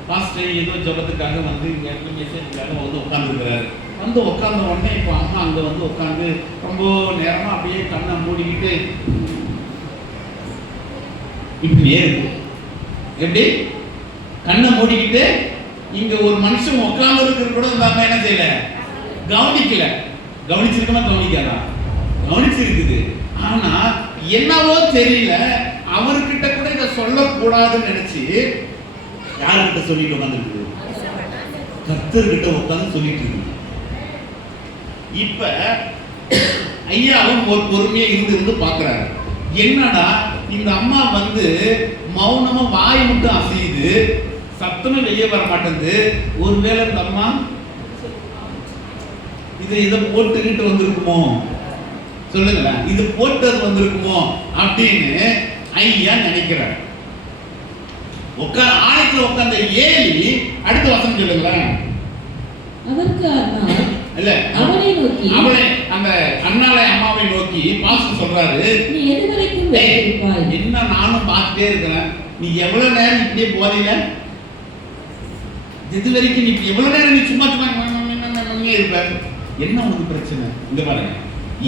பாஸ்டர் ஏதோ ஜபத்துக்காக வந்து மெசேஜுக்காக வந்து உட்கார்ந்து இருக்கிறாரு. வந்து உட்கார்ந்த உடனே இப்போ அம்மா அங்க வந்து உட்கார்ந்து ரொம்ப நேரமா அப்படியே கண்ணை மூடிக்கிட்டு இப்படியே இருக்கு. எப்படி? கண்ணை மூடிக்கிட்டு இங்க ஒரு மனுஷன் உட்கார்ந்து இருக்கிறது கூட இந்த அம்மா என்ன செய்யல? கவனிக்கல. கவனிச்சிருக்கமா? கவனிக்காதா? கவனிச்சிருக்குது. ஆனா என்னவோ தெரியல, அவர்கிட்ட கூட இதை சொல்லக்கூடாதுன்னு நினைச்சு யாருக்கிட்ட சொல்லிட்டு உட்காந்துருக்கு? கர்த்தர்கிட்ட உட்காந்து சொல்லிட்டு இருக்கு. இப்ப ஐயாவும் ஒரு பொறுமையா இருந்து பாக்குறாரு. என்னடா இந்த அம்மா வந்து மௌனமா வாய் மட்டும் அசையுது, சத்தமே வெளியே வர மாட்டேங்குது. ஒருவேளை இந்த அம்மா இதை போட்டுக்கிட்டு வந்திருக்குமோ? சொல்லுங்களேன், இது போட்டது வந்திருக்குமோ அப்படின்னு ஐயா நினைக்கிறார். ஆலயத்துல உட்கார்ந்த ஏலி அடுத்த வசனம் சொல்லுங்களேன். அதற்கு அண்ணா இல்ல அவனை நோக்கி, அவளை அந்த அண்ணாளை அம்மாவை நோக்கி பாஸ்டர் சொல்றாரு, நீ எதுவரைக்கும் வைத்திருப்பாய்? என்ன நானும் பார்த்துட்டே இருக்கிறேன், நீ எவ்வளவு நேரம் இப்படியே போதையில, இது வரைக்கும் நீ எவ்வளவு நேரம் நீ சும்மா இருப்ப, என்ன உனக்கு பிரச்சனை? இங்க பாருங்க,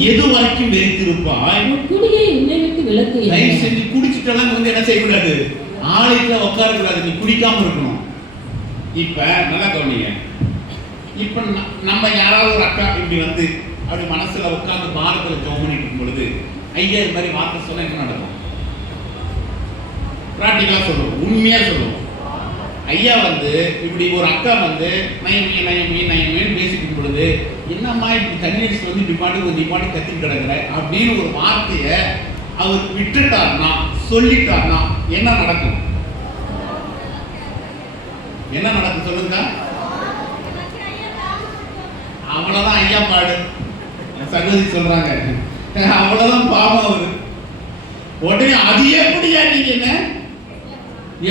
எது வரைக்கும் வெறுத்திருப்பாய்? குடியை உன்னை விட்டு விலக்கு. தயவு செஞ்சு குடிச்சிட்டெல்லாம் வந்து என்ன செய்யக்கூடாது? ஆலயத்துல உட்கார கூடாது, நீ குடிக்காம இருக்கணும். இப்ப நல்லா கவனிங்க, இப்ப நம்ம யாராவது ஒரு அக்கா இப்படி வந்து அப்படி மனசுல உட்கார்ந்து பாரத்துல ஜெபம் பண்ணிட்டு இருக்கும் பொழுது ஐயா இது மாதிரி வார்த்தை சொன்னா என்ன நடக்கும்? பிராக்டிகலா சொல்லுவோம், உண்மையா சொல்லுவோம். ஐயா வந்து இப்படி ஒரு அக்கா வந்து நயமின்னு பேசிக்கும் பொழுது, என்னம்மா இப்படி தண்ணி அடிச்சு வந்து இப்படி பாட்டு கத்தி கிடக்குற அப்படின்னு ஒரு வார்த்தையை அவர் விட்டுட்டார்னா, சொல்லிட்டார்னா என்ன நடக்கும்? என்ன நடக்கும் சொல்லுங்க? அவ்வளவுதான் ஐயா பாடு. சகோதரி சொல்றாங்க, அவ்வளவுதான் பாவம் அவரு. உடனே அது எப்படியா நீங்க என்ன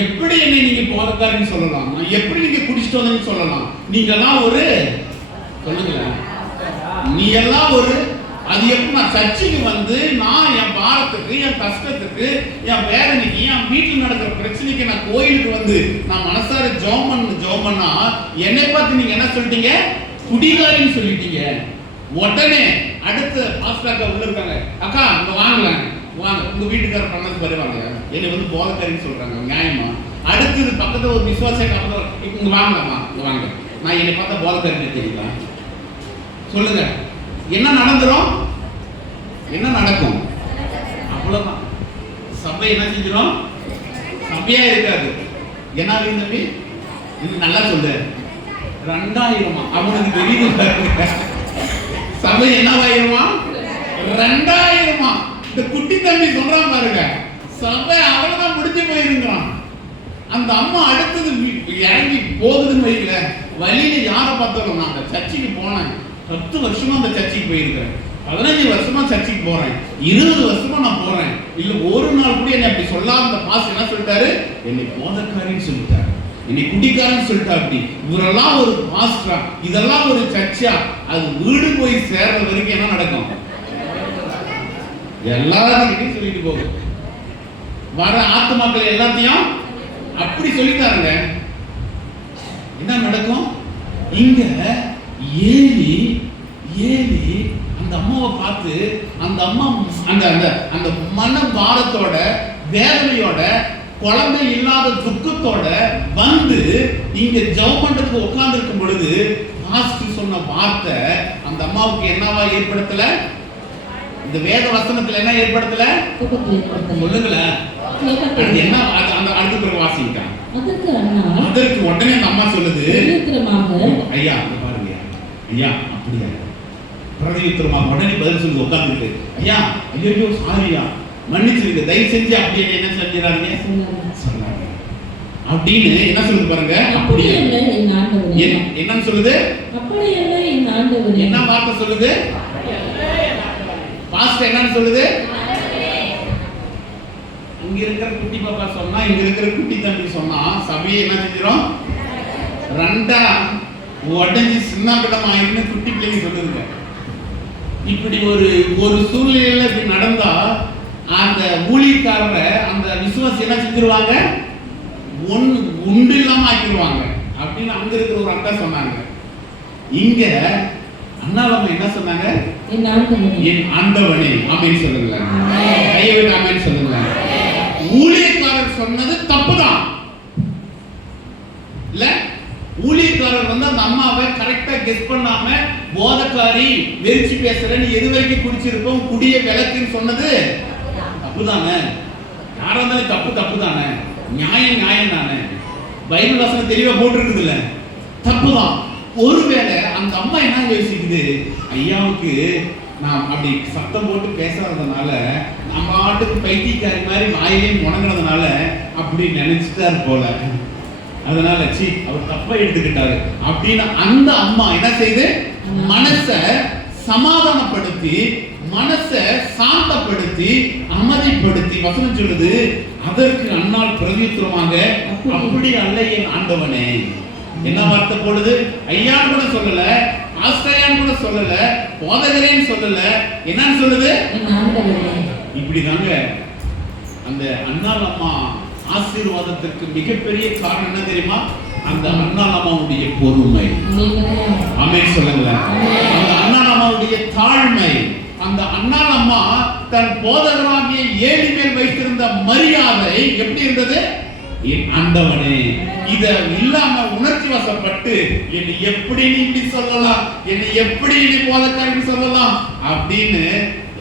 எப்படி என்ன நீங்க போதக்காரன்னு சொல்லலாம், எப்படி நீங்க குடிச்சிட்டு வந்தீங்கன்னு சொல்லலாம், நீங்க எல்லாம் ஒரு சொல்லுங்களேன், நீ எல்லாம் ஒரு அது எப்படி நான் சர்ச்சுக்கு வந்து நான் என் பாரத்துக்கு, என் கஷ்டத்துக்கு, என் வேதனைக்கு, என் வீட்டில் நடக்கிற பிரச்சனைக்கு நான் கோயிலுக்கு வந்து நான் மனசார ஜெபம் பண்ணா என்னை பார்த்து நீங்க என்ன சொல்லிட்டீங்க? குடிகாரின்னு சொல்லிட்டீங்க. உடனே அடுத்த பாஸ்டர் உள்ள இருக்காங்க, அக்கா இங்க வாங்கலாம், வாங்க உங்க வீட்டுக்காரர் பண்ணது வருவாங்க, என்னை வந்து போதக்காரின்னு சொல்றாங்க, நியாயமா? அடுத்தது பக்கத்துல ஒரு விசுவாசம் இங்க வாங்கலாமா, இங்க வாங்க, நான் என்னை பார்த்தா போதக்காரின்னு தெரியுதா? சொல்லுங்க, என்ன நடந்துரும்? என்ன நடக்கும்? அவ்வளவுதான். சபை என்ன செஞ்சிடும்? சபையா இருக்காது. என்ன தம்பி இது நல்லா சொல்லு. 2000 அவனுக்கு தெரியுது. சபை என்னவாயிருமா? 2000. இந்த குட்டி தம்பி சொல்றான் பாருங்க, சபை அவ்வளவுதான் முடிஞ்சு போயிருங்கிறான். அந்த அம்மா அடுத்தது இறங்கி போகுதுன்னு வைக்கல, வழியில யாரை பார்த்தாலும் நான் அந்த சர்ச்சுக்கு போனேன், 10 வருஷமா அந்த சர்ச்சுக்கு போயிருக்கிறேன், 15 வருஷமா சர்ச்சுக்கு போறேன், 20 வருஷமா நான் போறேன், இல்ல ஒரு நாள் கூட என்னை அப்படி சொல்லாம அந்த பாஸ் என்ன சொல்லிட்டாரு? என்னை போதக்காரின்னு சொல்லிட்டாரு, என்னை குடிக்காரன்னு சொல்லிட்டா. அப்படி இவரெல்லாம் ஒரு பாஸ்டரா, இதெல்லாம் ஒரு சர்ச்சா? அது வீடு போய் சேர்ற வரைக்கும் என்ன நடக்கும்? எல்லாரும் சொல்லிட்டு போகும். வர ஆத்துமாக்கள் எல்லாத்தையும் அப்படி சொல்லிட்டாருங்க. என்ன நடக்கும்? இங்க ஏலி அந்த அம்மாவை பார்த்து அந்த அம்மா அந்த அந்த அந்த மன பாரத்தோட, வேதனையோட, குழந்தை இல்லாத துக்கத்தோட வந்து இங்க ஜெபம் பண்றதுக்கு உட்கார்ந்து இருக்கும் பொழுது பாஸ்டர் சொன்ன வார்த்தை அந்த அம்மாவுக்கு என்னவா ஏற்படுத்தல? இந்த வேத வசனத்துல என்ன ஏற்படுத்தல? சொல்லுங்களேன். என்ன அந்த அடுத்த பிறகு வாசிக்கிட்டான். அதற்கு உடனே அந்த அம்மா சொல்லுது, ஐயா பாருங்க ஐயா, அப்படியா? பிரதியுத்தரமாக உடனே பதில் சொல்லி உட்கார்ந்துட்டு, ஐயா ஐயோ சாரியா, மன்னிச்சிருங்க, தயவு செஞ்சு அப்படியே என்ன செஞ்சிடாதீங்க சொன்னாங்க அப்படின்னு என்ன சொல்லுது பாருங்க. அப்படியே என்னன்னு சொல்லுது? என்ன வார்த்தை சொல்லுது? பாஸ்டர் என்னன்னு சொல்லுது? இங்க இருக்கிற குட்டி பாப்பா சொன்னா, இங்க இருக்கிற குட்டி தம்பி சொன்னா சபையை என்ன செஞ்சிடும்? ரெண்டா உடஞ்சி சின்னாபிடமா இருந்து குட்டி பிள்ளைங்க சொல்லுங்க. இப்படி ஒரு சூழ்நிலையில இப்படி நடந்தா அந்த ஊழியக்காரரை அந்த விசுவாசி என்ன செஞ்சிருவாங்க? உண்டு இல்லாம ஆக்கிடுவாங்க அப்படின்னு அங்க இருக்கிற ஒரு அக்கா சொன்னாங்க. இங்க அண்ணாவங்க என்ன சொன்னாங்க? என் ஆண்டவனே. ஆமென் சொல்லுங்க. கையெழுத்து ஆமென் சொல்லுங்க. ஊழியக்காரர் சொன்னது தப்புதான் இல்ல? ஊழியக்காரர் வந்து அந்த அம்மாவை கரெக்டா கெஸ் பண்ணாம போதக்காரி, வெறிச்சு பேசுறேன்னு எது வரைக்கும் குடிச்சிருக்கோம், குடிய விளக்குன்னு சொன்னது தப்புதானே? யாரா இருந்தாலும் தப்பு தானே? நியாயம் தானே? பைபிள் வசனம் தெளிவா போட்டிருக்குது இல்ல? தப்புதான். ஒருவேளை அந்த அம்மா என்ன யோசிக்குது, ஐயாவுக்கு நான் அப்படி சத்தம் போட்டு பேசாததுனால, நம்ம ஆட்டுக்கு பைத்தியக்காரி மாதிரி வாயிலே முடங்குறதுனால அப்படி நினைச்சிட்டாரு போல, அதனால அவர் தப்பா எடுத்துக்கிட்டாரு அப்படின்னு அந்த அம்மா என்ன செய்து மனசை சமாதானப்படுத்தி, மனசை சாந்தப்படுத்தி, அமைதிப்படுத்தி வசனம் சொல்லுது. அதற்கு அன்னாள் பிரதியுத்தரமாக, அப்படி அல்ல என் ஆண்டவனே. என்ன வார்த்தை போடுது? ஐயான்னு கூட சொல்லல, ஆஸ்திரேலியான்னு கூட சொல்லல, போதகரேன்னு சொல்லல, என்னன்னு சொல்லுது? இப்படிதாங்க அந்த அன்னாள் அம்மா ஆசீர்வாதத்திற்கு மிகப்பெரிய காரணம் என்ன தெரியுமா? அந்த அன்னாள் அம்மாவுடைய பொறுமை. ஆமென் சொல்லுங்களேன். அந்த அன்னாள் அம்மாவுடைய தாழ்மை. அந்த அன்னாள் அம்மா தன் போதகராகிய ஏலி மேல் வைத்திருந்த மரியாதை எப்படி இருந்தது? என் ஆண்டவனே. இத இல்லாம உணர்ச்சி வசப்பட்டு என்னை எப்படி நீ இப்படி சொல்லலாம், என்னை எப்படி நீ போதக்காரன்னு சொல்லலாம் அப்படின்னு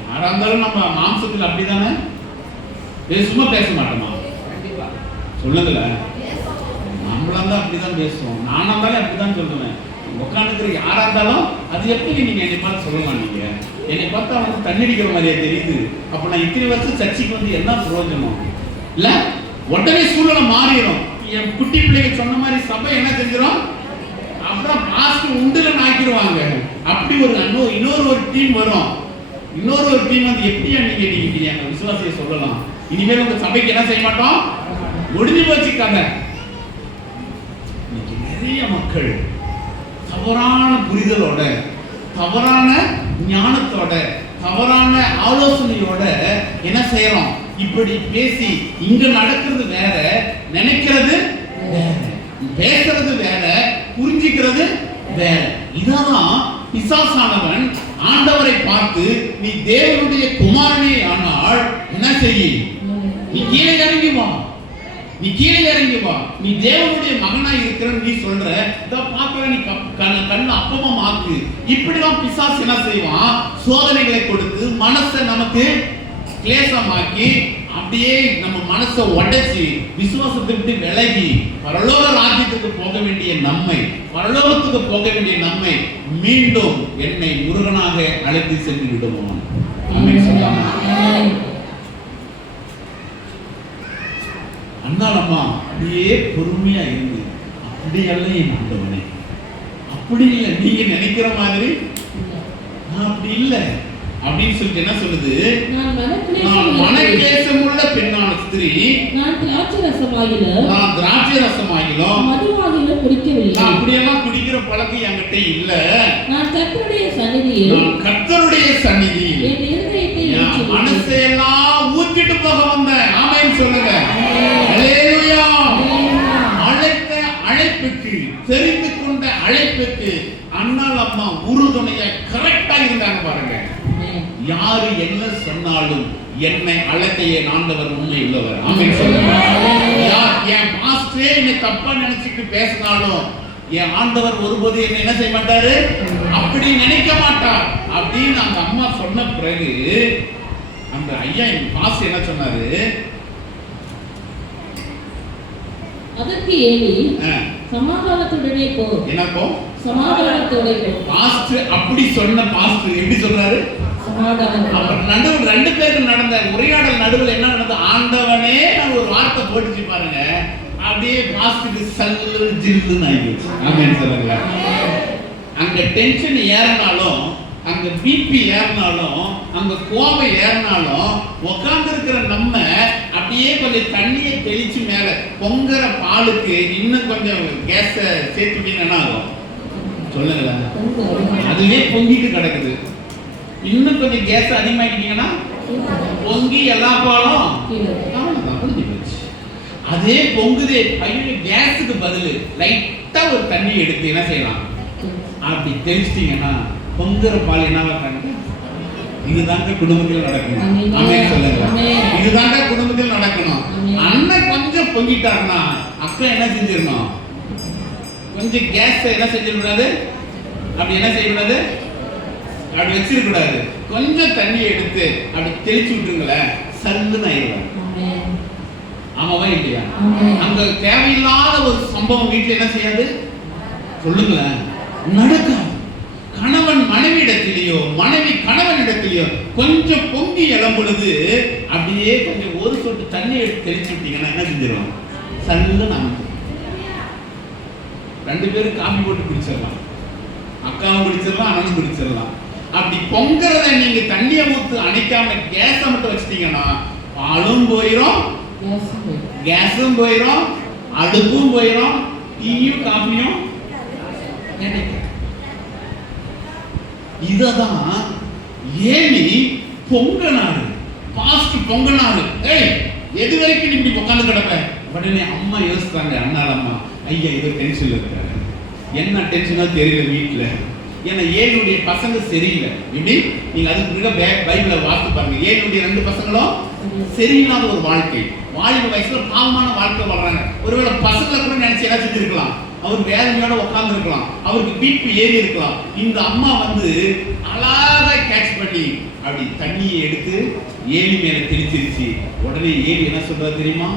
யாரா இருந்தாலும் நம்ம மாம்சத்தில் அப்படிதானே சும்மா பேச மாட்டோமா? சொல்லுங்கள. நம்மளா தான் அப்படிதான் பேசுவோம். நானா இருந்தாலும் அப்படிதான் சொல்லுவேன். உட்காந்துக்கிற யாரா இருந்தாலும் அது எப்படி நீங்க என்னை பார்த்து சொல்லலாம்? நீங்க என்னை பார்த்தா அவனுக்கு தண்ணடிக்கிற மாதிரியா தெரியுது. அப்ப நான் இத்தனை வருஷம் சர்ச்சைக்கு வந்து என்ன பிரயோஜனம் இல்ல? உடனே சூழ்நிலை மாறிடும். என் குட்டி பிள்ளைங்க சொன்ன மாதிரி சபை என்ன செஞ்சிடும்? அப்புறம் பாஸ்டர் உண்டுல ஆக்கிடுவாங்க. அப்படி இன்னொரு டீம் வரும். இன்னொரு டீம் வந்து எப்படியா நீங்க விசுவாசியை சொல்லலாம்? இனிமேல் உங்க சபைக்கு என்ன செய்ய மாட்டோம், முடிஞ்சு போச்சு கதை. இன்னைக்கு நிறைய மக்கள் தவறான புரிதலோட, தவறான ஞானத்தோட, தவறான ஆலோசனையோட என்ன செய்யறோம்? இப்படி பேசி இங்க நடக்கிறது வேற, நினைக்கிறது வேற, பேசுறது வேற, புரிஞ்சிக்கிறது வேற. இதான் பிசாசானவன் ஆண்டவரை பார்த்து, நீ தேவனுடைய குமாரனே ஆனால் என்ன செய்ய? நீ கீழே இறங்கி வா, நீ கீழே இறங்கி வா, நீ தேவனுடைய மகனா இருக்கிறன்னு நீ சொல்ற, இத பாக்குற, நீ கண்ணு அப்பமா மாத்து. இப்படிதான் பிசாசு என்ன செய்வான்? சோதனைகளை கொடுத்து மனசை நமக்கு கிளேசமாக்கி, அப்படியே நம்ம மனசை உடைச்சி விசுவாசத்தை விட்டு விலகி பரலோக ராஜ்யத்துக்கு போக வேண்டிய நம்மை, பரலோகத்துக்கு போக வேண்டிய நம்மை மீண்டும் என்னை முருகனாக அழைத்து சென்று விடுவோம். ஆமென் சொல்லாமா? அண்ணாலம்மா அப்படியே பொறுமையா இருந்து, அப்படி அல்ல என் ஆண்டவனே, அப்படி இல்லை நீங்க நினைக்கிற மாதிரி நான் அப்படி இல்லை அப்படின்னு சொல்லிட்டு என்ன சொல்லுது? நான் மனக்லேசமுள்ள பெண்ணான ஸ்திரீ, நான் திராட்சை ரசமாகிலும் மதுவாகிலும் குடிக்கவில்லை. நான் அப்படியெல்லாம் குடிக்கிற பழக்கம் என்கிட்ட இல்ல. நான் கர்த்தருடைய சந்நிதியில் என் இருதயத்தை என் மனசையெல்லாம் ஊற்றிட்டு போக வந்தேன். ஆமென் சொல்லுங்க. ஹல்லேலூயா. அழைத்த அழைப்புக்கு, தெரிந்து கொண்ட அழைப்புக்கு அண்ணால் அம்மா உறுதுணையா கரெக்டா இருந்தாங்க பாருங்க. யாரு என்ன சொன்னாலும் என்னை அழைத்த என் ஆண்டவர் உண்மை உள்ளவர். ஆமென் சொல்லுங்க. என் பாஸ்டே என்னை தப்பா நினைச்சிட்டு பேசினாலும் என் ஆண்டவர் ஒருபோது என்ன செய்ய மாட்டாரு, அப்படி நினைக்க மாட்டார் அப்படின்னு அந்த அம்மா சொன்ன பிறகு அந்த ஐயா என் பாஸ்ட் என்ன சொன்னாரு? அதற்கு ஏலி, சமாதானத்துடனே போ. என்ன போ? சமாதானத்தோட போ. பாஸ்ட் அப்படி சொன்ன பாஸ்ட் எப்படி சொல்றாரு? அப்புறம் நடுவில் ரெண்டு பேருக்கு நடந்த உரையாடல் நடுவில் என்ன நடந்தது? ஆண்டவனே நான் ஒரு வார்த்தை போட்டுச்சு பாருங்க, அப்படியே பாஸ்டுக்கு சல்லு ஜில்லுன்னு ஆயிடுச்சு. ஆமென் சொல்லுங்க. அங்க டென்ஷன் ஏறினாலும், அங்க பிபி ஏறினாலும், அங்க கோபம் ஏறினாலும் உட்கார்ந்து இருக்கிற நம்ம அப்படியே கொஞ்சம் தண்ணியை தெளிச்சு மேல பொங்குற பாலுக்கு இன்னும் கொஞ்சம் கேஸ சேர்த்துட்டீங்கன்னா சொல்லுங்களேன், அதுவே பொங்கிட்டு கிடக்குது. இன்னும் கொஞ்சம் கேஸ் அதிகமாக்கிட்டீங்கன்னா பொங்கி எல்லா பாலும் முடிஞ்சு போச்சு. அதே பொங்குதே, ஐயோ கேஸுக்கு பதில் லைட்டா ஒரு தண்ணி எடுத்து என்ன செய்யலாம், அப்படி தெளிச்சிட்டீங்கன்னா பொங்குற பால் என்னவா காணுங்க? இதுதாங்க குடும்பத்தில் நடக்கணும். ஆமென் சொல்லுங்க. இதுதாங்க குடும்பத்தில் நடக்கணும். அண்ணன் கொஞ்சம் பொங்கிட்டாருன்னா அக்கா என்ன செஞ்சிடணும்? கொஞ்சம் கேஸ் என்ன செஞ்சிடக்கூடாது, அப்படி என்ன செய்யக்கூடாது, அப்படி வச்சிருக்கூடாது. கொஞ்சம் தண்ணி எடுத்து அப்படி தெளிச்சு விட்டுருங்களேன், சல்லுன்னு ஆயிடுவாங்க. ஆமாவா இல்லையா? அங்க தேவையில்லாத ஒரு சம்பவம் வீட்டுல என்ன செய்யாது சொல்லுங்களேன், நடக்காது. கணவன் மனைவி இடத்திலேயோ, மனைவி கணவன் இடத்திலேயோ கொஞ்சம் பொங்கி இளம் பொழுது அப்படியே கொஞ்சம் ஒரு சொட்டு தண்ணி எடுத்து தெளிச்சு விட்டீங்கன்னா என்ன செஞ்சிடும்? சல்லுன்னு அமைக்கும். ரெண்டு பேரும் காபி போட்டு குடிச்சிடலாம், அக்காவும் குடிச்சிடலாம், அண்ணனும் குடிச்சிடலாம். அப்படி பொங்குறத நீங்க தண்ணியை ஊத்து அணைக்காம கேஸை மட்டும் வச்சிட்டீங்கன்னா பாலும் போயிடும், கேஸும் போயிடும், அடுப்பும் போயிடும், டீயும் காபியும். இததான் ஏலி பொங்கனாரு, பாஸ்ட் பொங்கனாரு. ஏய் எது வரைக்கும் இப்படி உட்கார்ந்து கிடப்ப? உடனே அம்மா யோசிச்சாங்க, அண்ணால் அம்மா, ஐயா இது டென்ஷன்ல இருக்காரு. என்ன டென்ஷனா தெரியல வீட்டுல, ஏன்னா ஏழுடைய பசங்க சரியில்லை. எப்படி நீங்க அதுக்கு மிக பைபிளை வாசித்து பாருங்க. ஏழுடைய ரெண்டு பசங்களும் சரியில்லாத ஒரு வாழ்க்கை, வாலிப வயசுல பாவமான வாழ்க்கை வாழ்றாங்க. ஒருவேளை பசங்களை கூட நினைச்சு என்ன செஞ்சிருக்கலாம், அவர் வேதனையோட உட்கார்ந்து இருக்கலாம், அவருக்கு பிபி ஏறி இருக்கலாம். இந்த அம்மா வந்து அழகா கேட்ச் பண்ணி அப்படி தண்ணியை எடுத்து ஏலி மேல தெளிச்சிருச்சு. உடனே ஏலி என்ன சொல்றது தெரியுமா?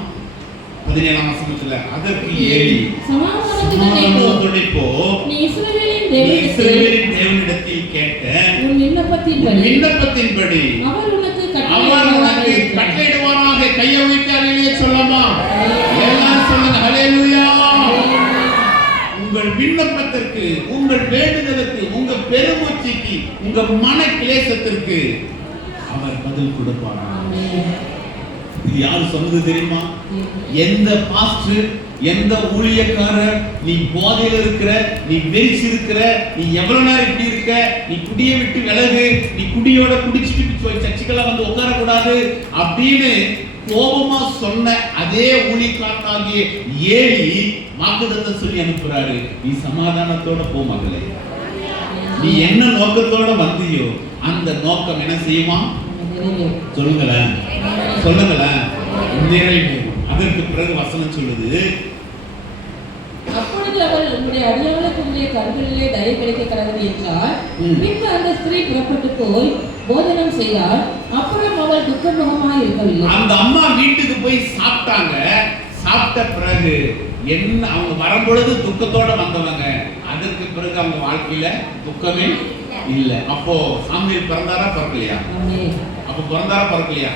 17ஆம் வசனத்துல, அதற்கு ஏலி சமாதானத்துடனே போ, நீ இஸ்ரவேலின் தேவனிடத்தில் கேட்ட உன் விண்ணப்பத்தின்படி அவர் உனக்கு கட்டளையிடுவாராக. கையை வைத்து அல்லேலூயா சொல்லலாமா? எல்லாரும் சொல்லுங்க ஹல்லேலூயா. உங்கள் விண்ணப்பத்திற்கு, உங்கள் வேண்டுதலுக்கு, உங்க பெருமூச்சுக்கு, உங்க மன கிளேசத்திற்கு அவர் பதில் கொடுப்பார். இது யாரு சொன்னது தெரியுமா? எந்த பாஸ்டர், எந்த ஊழியக்காரர் நீ போதையில இருக்கிற, நீ வெறிச்சு இருக்கிற, நீ எவ்வளவு நேரம் இப்படி இருக்க, நீ குடியை விட்டு விலகு, நீ குடியோட குடிச்சிட்டு சர்ச்சுக்கெல்லாம் வந்து உட்கார கூடாது அப்படின்னு கோபமா சொன்ன அதே ஊழியக்காரனாகிய ஏலி வாக்குத்தத்தம் சொல்லி அனுப்புறாரு, நீ சமாதானத்தோட போ மகளே, நீ என்ன நோக்கத்தோட வந்தியோ அந்த நோக்கம் என்ன செய்யுமா? சொல்லுங்களேன், சொல்லுங்களேன், நிறைவு. அதற்கு பிறகு வசனம் சொல்லுது, அப்பொழுது அவள் உங்களுடைய அடியாளுக்கு உங்களுடைய கண்களிலே தயை கிடைக்க கடவுள் என்றார். பின்பு அந்த ஸ்திரீ புறப்பட்டு போய் போதனம் செய்தார். அப்புறம் அவள் துக்கமுகமாய் இருக்கவில்லை. அந்த அம்மா வீட்டுக்கு போய் சாப்பிட்டாங்க. சாப்பிட்ட பிறகு என்ன, அவங்க வரும்பொழுது துக்கத்தோட வந்தவங்க, அதற்கு பிறகு அவங்க வாழ்க்கையில துக்கமே இல்லை. அப்போ சாமுவேல் பிறந்தாரா பிறக்கலையா? அப்ப பிறந்தாரா பிறக்கலையா?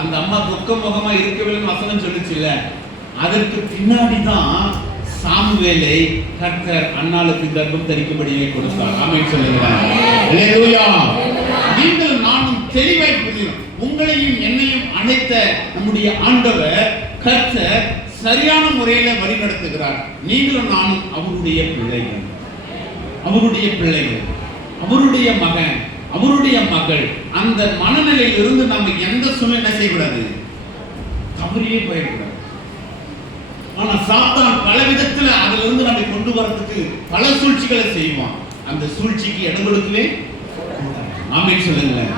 அந்த அம்மா துக்க முகமா இருக்கவில்லை வசனம் சொல்லுச்சுல்ல. அதற்கு பின்னாடிதான் சாமுவேலை கர்த்தர் அன்னாளுக்கு கர்ப்பம் தரிக்கும்படியே கொடுத்தார். ஆமென் சொல்லுங்களேன். அல்லேலூயா. நீங்கள் நானும் தெளிவாய் புரியணும். உங்களையும் என்னையும் அழைத்த நம்முடைய ஆண்டவர் கர்த்தர் சரியான முறையில வழிநடத்துகிறார். நீங்களும் நானும் அவருடைய பிள்ளைகள், அவருடைய பிள்ளைகள், அவருடைய மகன், அவருடைய மகள். அந்த மனநிலையில் இருந்து நம்ம எந்த சுமை என்ன செய்யக்கூடாது, தவறியே போயிடக்கூடாது. ஆனா சாத்தான் பல விதத்துல அதுல இருந்து நம்ம கொண்டு வரதுக்கு பல சூழ்ச்சிகளை செய்வான். அந்த சூழ்ச்சிக்கு இடம் கொடுக்கவே. ஆமென் சொல்லுங்களேன்.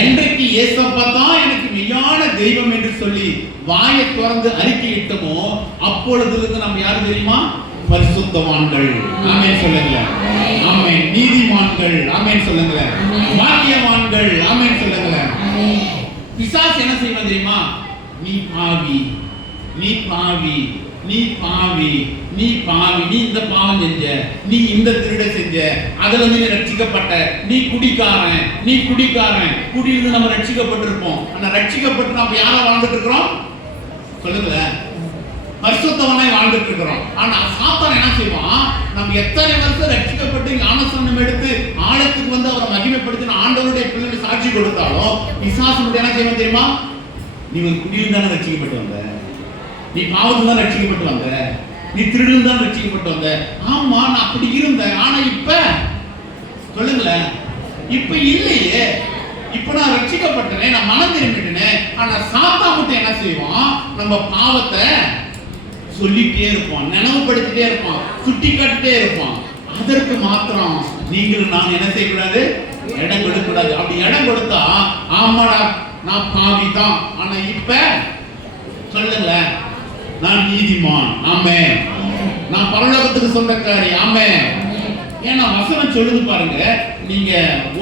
என்றைக்கு ஏசப்பா தான் எனக்கு மெய்யான தெய்வம் என்று சொல்லி வாயை திறந்து அறிக்கையிட்டமோ அப்பொழுதிலிருந்து நம்ம யாரு தெரியுமா? பரிசுத்தவான்கள். ஆமென் சொல்லுங்களேன். ஆமென். நீதிமான்கள். ஆமென் சொல்லுங்களேன். பாக்கியவான்கள். ஆமென் சொல்லுங்களேன். பிசாசு என்ன செய்வான் தெரியுமா? நீ பாவி, நீ பாவி, நீ பாவி, நீ பாவி, நீ இந்த பாவம் செஞ்ச, நீ இந்த திருட செஞ்ச, அதுல நீ ரட்சிக்கப்பட்ட, நீ குடிக்காரன், நீ குடிக்காரன். குடியிலிருந்து நம்ம ரட்சிக்கப்பட்டிருப்போம். ஆனா ரட்சிக்கப்பட்டு நம்ம யாரா வாழ்ந்துட்டு இருக்கிறோம்? சொல்லுங்களேன். பரிசுத்தவனாய் வாழ்ந்துட்டு இருக்கிறோம். ஆனா சாத்தான் என்ன செய்வான்? நம்ம எத்தனை வருஷம் ரட்சிக்கப்பட்டு ஞானஸ்நானம் எடுத்து ஆழத்துக்கு வந்து அவரை மகிமைப்படுத்தி ஆண்டவருடைய பிள்ளைகளை சாட்சி கொடுத்தாலும் பிசாசு என்ன செய்வான் தெரியுமா? நீ ஒரு குடியில் தானே ரட்சிக்கப்பட்டு வந்த, நீ பாவத்தில் தான் ரட்சிக்கப்பட்டு வந்த, நீ திருடில் தான் ரட்சிக்கப்பட்டு வந்த. ஆமா நான் அப்படி இருந்தேன், ஆனா இப்ப சொல்லுங்களேன், இப்ப இல்லையே, இப்ப நான் ரட்சிக்கப்பட்டனே, நான் மனம் திரும்பிட்டேனே. ஆனா சாத்தா மட்டும் என்ன செய்வான்? நம்ம பாவத்தை சொல்லிட்டே இருப்பான், நினைவுபடுத்திட்டே இருப்பான், சுட்டி காட்டிட்டே இருப்பான். அதற்கு மாத்திரம் நீங்கள் நான் என்ன செய்யக்கூடாது? இடம் கொடுக்கக்கூடாது. அப்படி இடம் கொடுத்தா ஆமாடா நான் பாவி தான், ஆனா இப்ப சொல்லுங்க நான் நீதிமான். ஆமென். நான் பரலோகத்துக்கு சொந்தக்காரி. ஆமென். ஏன்னா வசனம் சொல்லுது பாருங்க. நீங்க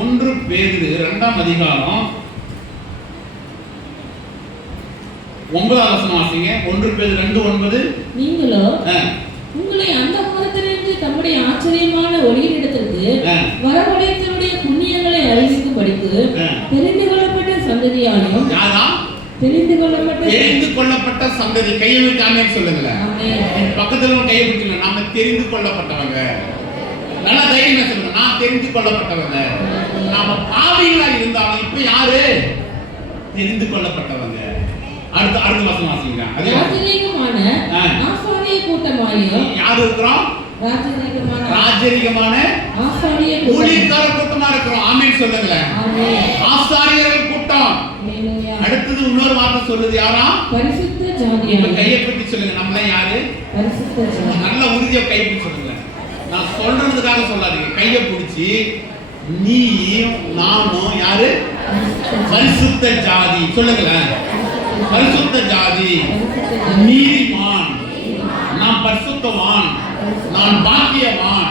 1 பேதுரு 2ஆம் அதிகாரம் 9ஆம் வசனம் வாசிங்க. 1 பேதுரு 2:9. நீங்களோ உங்களை அந்த காலத்திலிருந்து தம்முடைய ஆச்சரியமான ஒளியிடத்திற்கு வரவழைத்தவருடைய புண்ணியங்களை அறிவிக்கும்படிக்கு தெரிந்து கொள்ளப்பட்ட சந்ததியாலும் தெரிந்து கொள்ளப்பட்ட சந்ததி. கையை வச்சு ஆமென் சொல்லுங்களேன். பக்கத்துல கையை பிடிச்சுங்க. நாம தெரிந்து கொள்ளப்பட்டவங்க. நல்ல தைரியம் சொல்லுங்க. நான் தெரிந்து கொள்ளப்பட்டவங்க. நாம பாவிகளா இருந்தாலும் இப்ப யாரு? தெரிந்து கொள்ளப்பட்டவங்க. அடுத்த வசனம் வாசிங்க. அதே ராஜரீகமான ஆசாரிய கூட்டமாயும் யார் இருக்கிறோம்? ராஜரீகமான ஆசாரிய ஊழியக்கார கூட்டமா இருக்கிறோம். ஆமென் சொல்லுங்களேன். ஆசாரியர்கள் கூட்டம். அடுத்தது இன்னொரு வார்த்தை சொல்லுது. யாரா? பரிசுத்த ஜாதி. கையை பிடிச்சு சொல்லுங்க. நம்மள யாரு? பரிசுத்த ஜாதி. நல்ல உறுதியா கை பிடிச்சு சொல்லுங்க. நான் சொல்றதுக்காக சொல்லாதீங்க. கையை பிடிச்சி நீ நானும் யாரு? பரிசுத்த ஜாதி. சொல்லுங்களேன். பரிசுத்த ஜாதி, நீதிமான், நான் பரிசுத்தவான், நான் பாக்கியவான்,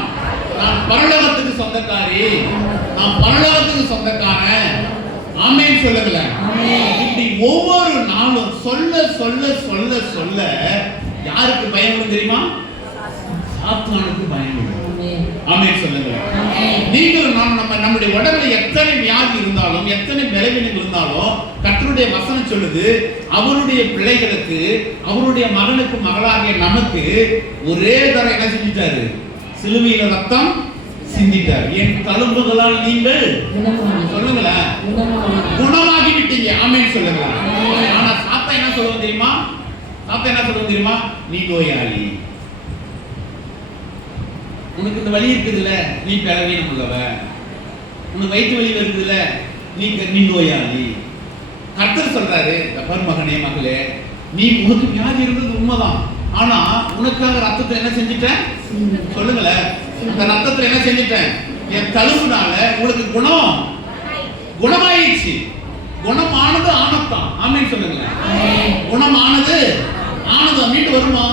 நான் பரலோகத்துக்கு சொந்தக்காரி, நான் பரலோகத்துக்கு சொந்தக்காரன். ஆமென் சொல்லுங்கள. இப்படி ஒவ்வொரு நாளும் சொல்ல சொல்ல சொல்ல சொல்ல யாருக்கு பயம் தெரியுமா? சாத்தானுக்கு பயம். ஆமென் சொல்லுங்க. நீங்கள் நம்முடைய உடம்புல எத்தனை வியாதி இருந்தாலும் எத்தனை பலவீனம் இருந்தாலும் கர்த்தருடைய வசனம் சொல்லுது, அவருடைய பிள்ளைகளுக்கு, அவருடைய மகனுக்கு மகளாகிய நமக்கு ஒரே தரம் என்ன செஞ்சிட்டாரு? சிலுவையில ரத்தம் சிந்திட்டார். என் தழும்புகளால் நீங்கள் சொல்லுங்களேன் குணமாகி விட்டீங்க. ஆமென் சொல்லுங்க. ஆனா சாத்தா என்ன சொல்லுவோம் தெரியுமா? சாப்பிட்டா என்ன சொல்லுவோம் தெரியுமா? நீ நோயாளி, உனக்கு இந்த வலி இருக்குதுல்ல, நீ பலவீனம் உள்ளவ, உனக்கு வயிற்று வலி இருக்குதுல்ல, நீ நோயாளி. கர்த்தர் சொல்றாரு, மகனே மகளே, நீ உனக்கு வியாதி இருந்தது உண்மைதான், ஆனா உனக்காக ரத்தத்தை என்ன செஞ்சுட்டேன் சொல்லுங்களேன், அந்த ரத்தத்துல என்ன செஞ்சுட்டேன், என் தழும்புனால உனக்கு குணமாயிடுச்சு. குணமானது ஆனத்தான். ஆமென் சொல்லுங்களேன். குணமானது ஆனது மீண்டு வருமா?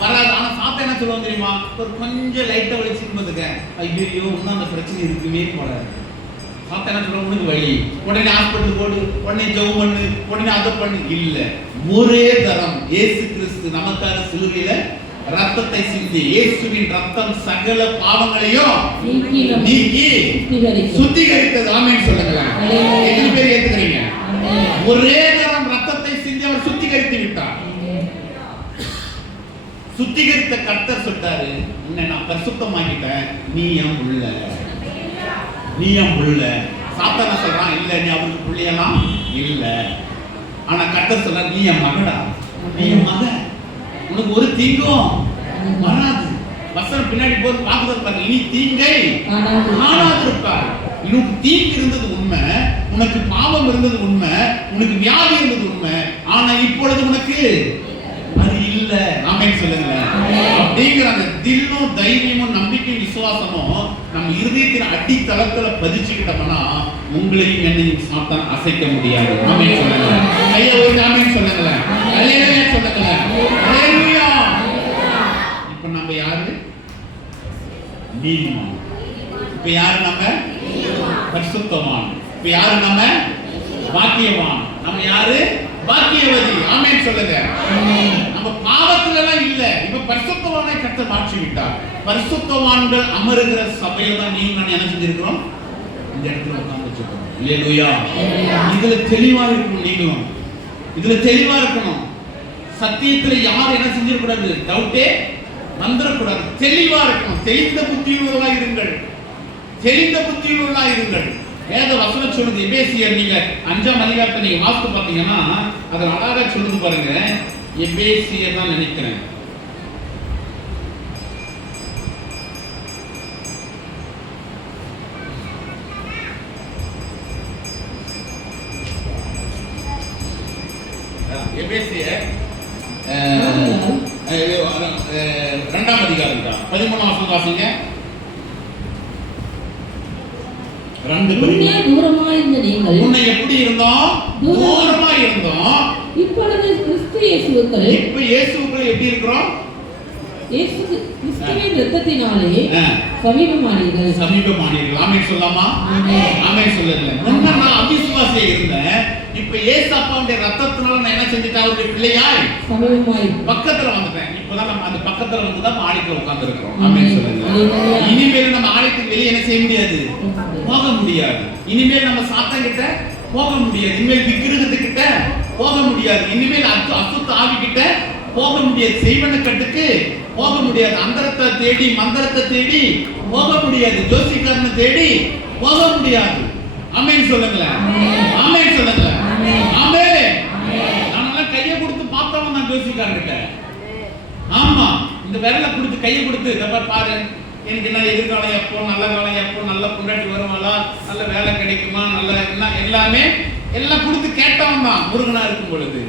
வராது. ஆனா சாப்பிட்டா என்ன சொல்லுவாங்க தெரியுமா? ஒரு கொஞ்சம் லைட்டா வலிச்சுன்னு பார்த்துக்க, ஐயோ இன்னும் அந்த பிரச்சனை இருக்கவே போடாது. சாப்பிட்டா என்ன சொல்லுவாங்க? உனக்கு வலி, உடனே ஹாஸ்பிட்டல் போடு, உடனே ஜெபம் பண்ணு, உடனே அதை பண்ணு. இல்ல, ஒரே தரம் இயேசு கிறிஸ்து நமக்காக சிலுவையில ரத்தத்தை சிந்தி, இயேசுவின் ரத்தம் சகல பாவங்களையும் நீக்கி சுத்திகரித்தது. ஆமென் சொல்லுங்களேன். எத்தனை பேர் ஏத்துக்கிறீங்க? ஒரே தரம் ரத்தத்தை சிந்தி அவர் சுத்திகரித்து விட்டார். சுத்திகரித்த கர்த்தர் சொல்றாரு, உன்னை நான் பரிசுத்தமாக்கிட்டேன், நீ என் உள்ள, நீ என் உள்ள. சாத்தான சொல்றான், இல்ல நீ அவருக்கு பிள்ளையெல்லாம் இல்ல. ஆனா கர்த்தர் சொல்றாரு, நீ என் மகடா, நீ என் மகன், உனக்கு ஒரு தீங்கும் வராது. வசனம் பின்னாடி போது பாக்குறது பாருங்க, இனி தீங்கை காணாது இருப்பார். உனக்கு தீங்கு இருந்தது உண்மை, உனக்கு பாவம் இருந்தது உண்மை, உனக்கு வியாதி இருந்தது உண்மை, ஆனா இப்பொழுது உனக்கு அது இல்ல. ஆமென் சொல்லுங்களேன். அப்படிங்கிற அந்த தில்லும் தைரியமும் நம்பிக்கை விசுவாசமும் நம்ம இருதயத்தின் அடித்தளத்துல பதிச்சுக்கிட்டோம்னா உங்களையும் என்னையும் சாத்தான் அசைக்க முடியாது. ஆமென் சொல்லுங்களேன். கையை ஒரு ஆமென் சொல்லுங்களேன். அல்லேலூயா சொல்லுங்களேன். அல்லேலூயா. இப்ப நம்ம யாரு? நீதிமான். இப்ப யாரு? நம்ம பரிசுத்தவான். இப்ப யாரு? நம்ம பாக்கியவான். நம்ம யாரு? பாக்கியவதி. ஆமென் சொல்லுங்க. நம்ம பாவத்துல எல்லாம் இல்ல, இப்ப பரிசுத்தவானை கர்த்தர் மாற்றி விட்டார். பரிசுத்தவான்கள் அமருகிற சபையில தான் நீங்க நான் என்ன செஞ்சிருக்கிறோம்? இந்த இடத்துல உட்கார்ந்து வச்சிருக்கோம். அல்லேலூயா. இதுல தெளிவா இருக்கணும். நீங்களும் இதுல தெளிவா இருக்கணும். சத்தியத்துல யார் என்ன செஞ்சிடக்கூடாது, டவுட்டே வந்துடக்கூடாது. தெளிவா இருக்கணும். தெளிந்த புத்தியுள்ளவர்களா இருங்கள், தெளிந்த புத்தியுள்ளவர்களா இருங்கள். வேத வசனம் சொல்லுது, எபேசியர் நீங்க 5ஆம் அதிகாரத்தை நீங்க வாசித்து பார்த்தீங்கன்னா அதில் அழகா சொல்லுது பாருங்க. எபேசியர் தான் நினைக்கிறேன். எபேசியர் 2ஆம் அதிகாரம் 13ஆம் வசனம் வாசிங்க. தூரமா இருந்த நீங்கள் முன்ன எப்படி இருந்தோம்? தூரமா இருந்தோம். இப்பொழுது கிறிஸ்து இயேசுவுக்குள், இப்ப இயேசுவுக்குள் எப்படி இருக்கிறோம்? இயேசு கிறிஸ்துவின் இரத்தத்தினாலே சமீபமானீர்கள். சமீபமானீர்கள். ஆமென் சொல்லாமா? ஆமென் சொல்லுங்க. முன்ன நான் அவிசுவாசியா இருந்தேன், இப்ப இயேசு அப்பாவுடைய ரத்தத்தினால நான் என்ன செஞ்சிட்டேன்? அவருடைய பிள்ளையாய் சமீபமாய் பக்கத்துல வந்துட்டேன். இப்பதான் நம்ம அந்த பக்கத்துல வந்து தான் ஆலயத்துல உட்கார்ந்து இருக்கிறோம். ஆமென் சொல்லுங்க. இனிமேல் நம்ம ஆலயத்துக்கு வெளியே என்ன செய்ய முடியாது, போக முடியாது. இனிமேல் நம்ம சாத்தான் கிட்ட போக முடியாது. இனிமேல் விக்கிரகத்துக்கிட்ட போக முடியாது. இனிமேல் அசுத்த ஆவி கிட்ட போக முடியாது. செய்வன கட்டுக்கு போக முடியாது. அந்தரத்தை தேடி மந்திரத்தை தேடி போக முடியாது. ஜோசிக்காரனை தேடி போக முடியாது. ஆமென் சொல்லுங்களேன். ஆமென் சொல்லுங்களேன். ஆமென். நானெல்லாம் கையை கொடுத்து பார்த்தவன் நான் ஜோசிக்காரன்கிட்ட. ஆமா, இந்த விரலை கொடுத்து கையை கொடுத்து இந்த பாரு, எனக்கு என்ன எதிர்காலம் எப்போ, நல்ல காலம் எப்போ, நல்ல பொண்டாட்டி வருவாளா, நல்ல வேலை கிடைக்குமா, நல்ல என்ன எல்லாமே எல்லாம் கொடுத்து கேட்டவன் தான் முருகனா இருக்கும் பொழுது.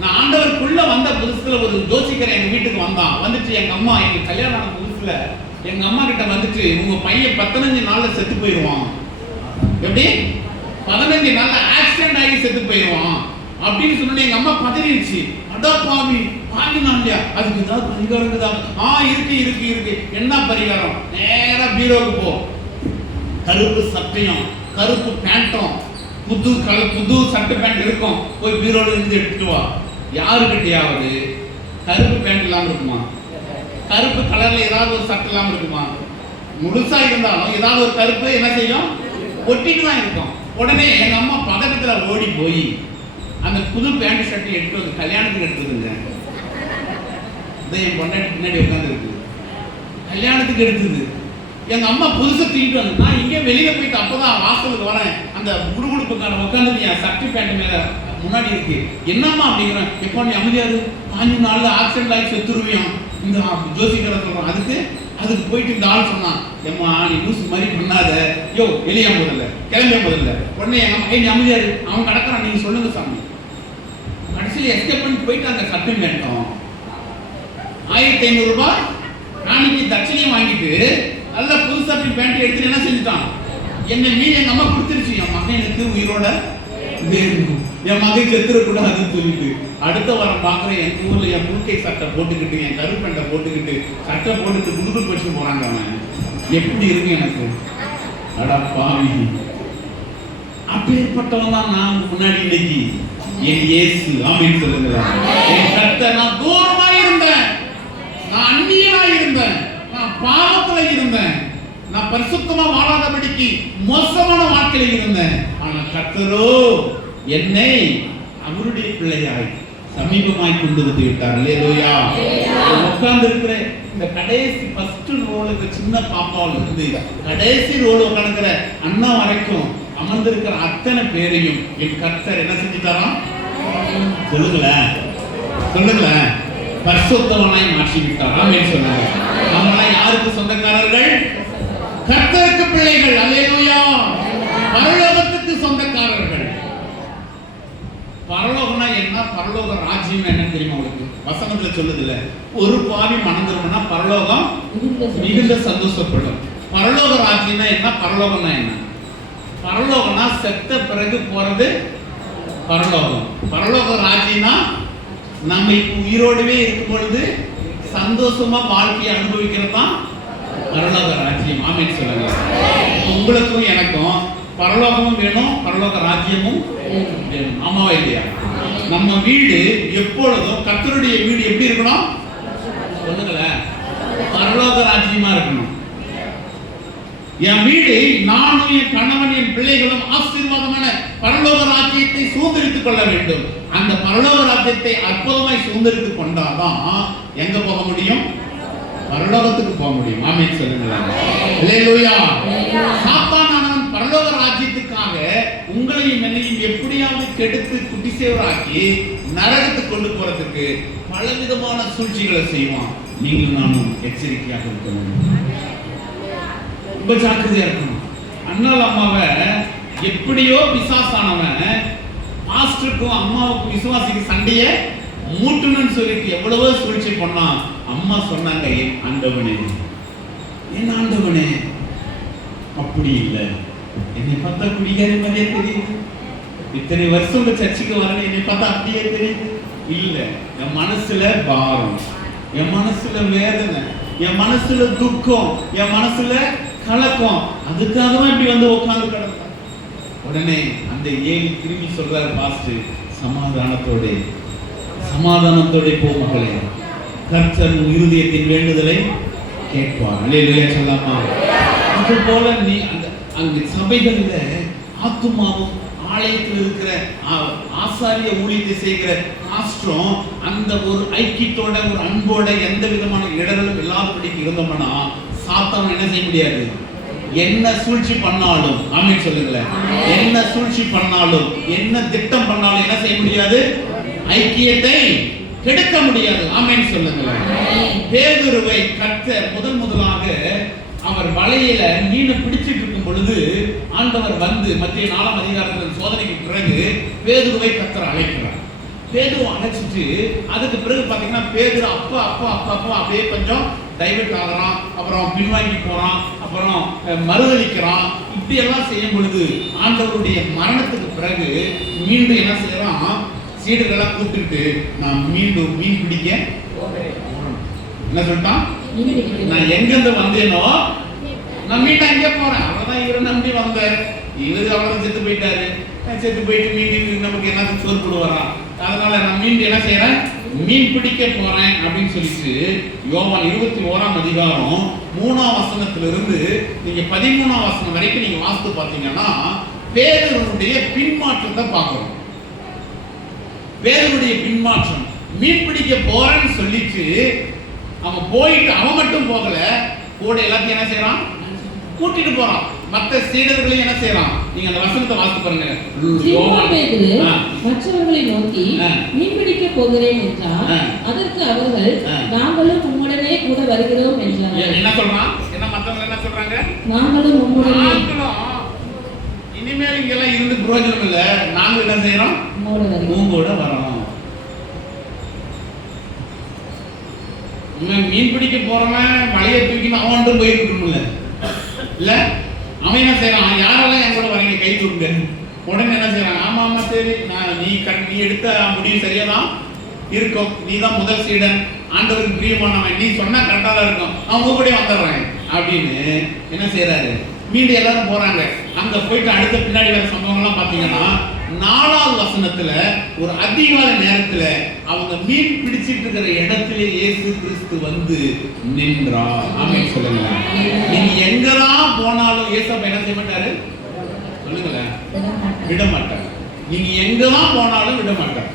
நான் ஆண்டவருக்குள்ள வந்த புதுசுல ஒரு ஜோசிக்கரை எங்க வீட்டுக்கு வந்தான். வந்துட்டு எங்க அம்மா, எங்க கல்யாணம் ஆன புதுசுல எங்க அம்மா கிட்ட வந்துட்டு, உங்க பையன் 15 நாள்ல செத்து போயிடுவான், எப்படி 15 நாள்ல ஆக்சிடென்ட் ஆகி செத்து போயிடுவான் அப்படின்னு சொன்னோன்னே எங்க அம்மா பதறிடுச்சு. அடா பாவி, பாவினான் இல்லையா, அதுக்கு ஏதாவது பரிகாரம் இருக்குதா? இருக்கு இருக்கு இருக்கு. என்ன பரிகாரம்? நேரா பீரோவுக்கு போ, கருப்பு சட்டையும் கருப்பு பேண்ட்டும் புது சட்டை பேண்ட் இருக்கும், போய் பீரோல இருந்து எடுத்துட்டு வா. யாருக்கிட்டையாவது கருப்பு பேண்ட் இல்லாம இருக்குமா? கருப்பு கலர்ல ஏதாவது ஒரு சட்டை இல்லாம இருக்குமா? முழுசா இருந்தாலும் ஏதாவது ஒரு கருப்பு என்ன செய்யும், ஒட்டிட்டு தான் இருக்கும். உடனே எங்க அம்மா பதக்கத்துல ஓடி போய் அந்த புது பேண்ட் ஷர்ட் எடுத்து வந்து கல்யாணத்துக்கு எடுத்துதுங்க. என் பொண்டாட்டி பின்னாடி உட்கார்ந்து இருக்கு, கல்யாணத்துக்கு எடுத்தது. எங்க அம்மா புதுசா தூக்கிட்டு வந்து நான் இங்கே வெளியில போயிட்டு அப்பதான் வாசலுக்கு வரேன், அந்த குடுகுடுப்புக்கான உட்காந்து என் சட்டை பேண்ட் மேல முன்னாடி இருக்கு. என்னம்மா அப்படிங்கிறேன். எப்போ நீ அமைதியாரு, 5 நாள்ல ஆக்சிடென்ட் ஆகி செத்துருவியான் இந்த ஜோசிக்கரை சொல்றான். அதுக்கு போயிட்டு இந்த ஆள் சொன்னான், ஏம்மா நீ லூசு மாதிரி பண்ணாத, யோ வெளியா முதல்ல கிளம்பிய முதல்ல உடனே எங்க அம்மா நீ அமைதியாரு, அவன் கிடக்குறான், நீங்க சொல்லுங்க சாமி. கடைசியில் எஸ்கேப் பண்ணி போயிட்டு அந்த சட்டம் கேட்டோம். 1500 ரூபாய் காணிக்கு தட்சணையும் வாங்கிட்டு நல்ல புது சட்டை பேண்ட் எடுத்துட்டு என்ன செஞ்சுட்டான், என்னை எங்க அம்மா கொடுத்துருச்சு, என் மகனுக்கு உயிரோட வேணும், என் மகன் செத்துடக்கூடாதுன்னு சொல்லிட்டு அடுத்த வாரம் பார்க்குறேன் என் ஊர்ல என் புல்கை சட்டை போட்டுக்கிட்டு என் கருப்பெண்டை போட்டுக்கிட்டு சட்டை போட்டுட்டு குடுக்குள் வச்சு போறாங்க. அவன் எப்படி இருக்கு எனக்கு, அடா பாவி. அப்பேற்பட்டவன் தான் நான் முன்னாடி இன்னைக்கு என் இயேசு ஆமென் சொல்லுங்க. என் கர்த்தர், நான் தூரமா இருந்தேன், நான் அந்நியனா இருந்தேன், நான் பாவத்துல இருந்தேன், நான் பரிசுத்தமா வாழாதபடிக்கு மோசமான வாழ்க்கையில் இருந்தேன். ஆனா கர்த்தரோ என்னை அவருடைய பிள்ளையாய் சமீபமாய் கொண்டு வந்து விட்டார். அல்லேலூயா. உட்கார்ந்து இருக்கிற இந்த கடைசி ஃபர்ஸ்ட் ரோலுக்கு சின்ன பாப்பாவில் இருந்து கடைசி ரோல் உட்காந்துக்கிற அண்ணா வரைக்கும் அமர்ந்திருக்கிற அத்தனை பேரையும் என் கர்த்தர் என்ன செஞ்சுட்டாராம் சொல்லுங்களேன், சொல்லுங்களேன், பரிசுத்தவனாய் மாற்றி விட்டார். ஆமென் சொல்லுங்க. நம்மளாம் யாருக்கு சொந்தக்காரர்கள்? கர்த்தருக்கு பிள்ளைகள். அல்லேலூயா. பரலோகத்துக்கு சொந்தக்காரர்கள். பரலோகம்னா என்ன, பரலோக ராஜ்யம் என்னன்னு தெரியுமா உங்களுக்கு? வசனத்துல சொல்லுதுல, ஒரு பாவி மணந்துரும்னா பரலோகம் மிகுந்த சந்தோஷப்படும். பரலோக ராஜ்யம்னா என்ன, பரலோகம்னா என்ன? பரலோகம்னா செத்த பிறகு போறது பரலோகம். பரலோக ராஜ்யம்னா நம்ம இப்ப உயிரோடவே இருக்கும் பொழுது சந்தோஷமா வாழ்க்கையை அனுபவிக்கிறது தான் பரலோக ராஜ்யம். ஆமென் சொல்லுங்க. உங்களுக்கும் எனக்கும் பரலோகமும் வேணும், பரலோக ராஜ்யமும் வேணும். ஆமாவா இல்லையா? நம்ம வீடு எப்பொழுதும் கர்த்தருடைய வீடு எப்படி இருக்கணும் சொல்லுங்களேன், பரலோக ராஜ்யமா இருக்கணும். என் வீடு நானும் என் கணவன் என் பிள்ளைகளும் ஆசீர்வாதமான பரலோக ராஜ்யத்தை சுதந்திரித்துக் கொள்ள வேண்டும். அந்த பரலோக ராஜ்யத்தை அற்புதமாய் சுதந்திரித்துக் கொண்டாதான் எங்க போக முடியும்? பரலோகத்துக்கு போக முடியும். ஆமென் சொல்லுங்களேன். அல்லேலூயா. சாத்தானானவன் பரலோக ராஜ்யத்துக்காக உங்களையும் என்னையும் எப்படியாவது கெடுத்து குட்டிசேவராக்கி நரகத்துக்கு கொண்டு போறதுக்கு பலவிதமான சூழ்ச்சிகளை செய்வான். நீங்கள் நானும் எச்சரிக்கையாக இருக்கணும், ரொம்ப ஜாக்கிரதையா இருக்கணும். அண்ணால் அம்மாவை எப்படியோ பிசாசானவன் பாஸ்டருக்கும் அம்மாவுக்கும் விசுவாசிக்கு சண்டையை மூட்டணும்னு சொல்லிட்டு எவ்வளவோ சூழ்ச்சி பண்ணான். அம்மா சொன்னாங்க, என் ஆண்டவனே, என் ஆண்டவனே, அப்படி இல்லை, என்னை பார்த்தா குடிகாரி மாதிரியே தெரியுது, இத்தனை வருஷம் உங்க சர்ச்சுக்கு வரல, என்னை பார்த்தா அப்படியே தெரியுது. இல்ல, என் மனசுல பாரம், என் மனசுல வேதனை, என் மனசுல துக்கம், என் மனசுல கலக்கம், அதுக்காக தான் இப்படி வந்து உட்கார்ந்து கிடந்தேன். உடனே அந்த ஏழு திரும்பி சொல்றாரு பாஸ்டர், சமாதானத்தோட சமாதானத்தோட போ மகளே, கர்த்தர் இருதயத்தின் வேண்டுதலை கேட்பார். அல்லேலூயா சொல்லாமா? அது போல நீ அங்க சபைகள்ல ஆத்துமாவும் ஆலயத்தில் இருக்கிற ஆசாரிய ஊழியத்தை செய்கிற பாஸ்டரும் அந்த ஒரு ஐக்கியத்தோட ஒரு அன்போட எந்த விதமான இடர்களும் இல்லாதபடிக்கு இருந்தோம்னா சாத்தான் என்ன செய்ய முடியாது? என்ன சூழ்ச்சி பண்ணாலும், ஆமென் சொல்லுங்களேன், என்ன சூழ்ச்சி பண்ணாலும் என்ன திட்டம் பண்ணாலும் என்ன செய்ய முடியாது? ஐக்கியத்தை கெடுக்க முடியாது. ஆமென் சொல்லுங்களேன். பேதுருவை கர்த்தர் முதலாக அவர் வலையில மீனை பிடிச்சிட்டு இருக்கும் பொழுது ஆண்டவர் வந்து மத்திய 4ஆம் அதிகாரத்தில் சோதனைக்கு பிறகு பேதுருவை கர்த்தர் அழைக்கிறார். பேதுரு அழைச்சிட்டு அதுக்கு பிறகு பாத்தீங்கன்னா பேதுரு அப்பா அப்படியே கொஞ்சம் டைவர்ட் ஆகிறான், அப்புறம் பின்வாங்கி போறான், அப்புறம் மறுதளிக்கிறான். இப்படி எல்லாம் செய்யும் பொழுது ஆண்டவருடைய மரணத்துக்கு பிறகு மீண்டும் என்ன செய்யறான்? சீடர்களெல்லாம் கூப்பிட்டு நான் மீண்டும் மீன் பிடிக்க என்ன சொல்லிட்டான்? நான் எங்கிருந்து வந்தேனோ நான் மீண்டும் அங்கே போறேன். அவர்தான் இவரை நம்பி வந்தேன், இவரு அவ்வளவு செத்து போயிட்டாரு, செத்து போயிட்டு மீண்டும் நமக்கு என்ன சோறு போடுவாராம், அதனால நான் மீண்டும் என்ன செய்யறேன்? மீன் பிடிக்க போறேன் அப்படின்னு சொல்லிட்டு யோவான் 21ஆம் அதிகாரம் 3ஆம் வசனத்திலிருந்து நீங்க 13ஆம் வசனம் வரைக்கும் நீங்க வாசித்து பார்த்தீங்கன்னா பேதுருவுடைய பின்மாற்றத்தை பார்க்கிறோம். பேதுருவுடைய பின்மாற்றம். மீன் பிடிக்க போறேன்னு சொல்லிட்டு அவன் போயிட்டு அவன் மட்டும் போகல, கூட எல்லாத்தையும் என்ன செய்யறான்? கூட்டிட்டு போறான். மற்ற சீடர்களையும் என்ன செய்யறான்? நீங்க அந்த வசனத்தை வாசித்து பாருங்க. சீமோன் பேதுரு ஆ. மற்றவர்களை நோக்கி ஆ. மீன் பிடிக்க போகிறேன் என்றார். ஆ. அதற்கு அவர்கள் ஆ. நாங்களும் உம்முடனே கூட வருகிறோம் என்றார். என்ன சொல்றான்? என்ன மத்தவங்க என்ன சொல்றாங்க? நாங்களும் உம்முடனே நாங்களும் இனிமேல் இங்கெல்லாம் இருந்து பிரயோஜனம் இல்ல, நாங்க என்ன செய்யறோம்? உம்மோடு வருகிறோம். உங்களோட வரோம். இவன் மீன் பிடிக்க போறவன் வலையை தூக்கி அவன்ட்டு போயிருக்கணும்ல இல்ல, அவன் என்ன செய்யறான்? யாரெல்லாம் என் கூட வரீங்க கை தூக்குங்க. உடனே என்ன செய்யறான்? ஆமா ஆமா சரி, நீ எடுத்த முடிவு சரியாதான் இருக்கும், நீ தான் முதல் சீடன், ஆண்டவருக்கு பிரியமானவன், நீ சொன்னா கரெக்டா தான் இருக்கும், அவங்க கூட வந்துடுறாங்க அப்படின்னு என்ன செய்யறாரு? மீண்டும் எல்லாரும் போறாங்க. அங்க போயிட்டு அடுத்த பின்னாடி வர சம்பவங்கள்லாம் பாத்தீங்கன்னா 4வது வசனத்துல ஒரு அதிகாலை நேரத்துல அவங்க மீன் பிடிச்சிட்டு இருக்கிற இடத்துல இயேசு கிறிஸ்து வந்து நின்றார். ஆமென் சொல்லுங்க. நீங்க எங்கதான் போனாலும் இயேசப்பா என்ன செய்ய மாட்டாரு? சொல்லுங்களேன், விட மாட்டார். நீங்க எங்கதான் போனாலும் விட மாட்டார்.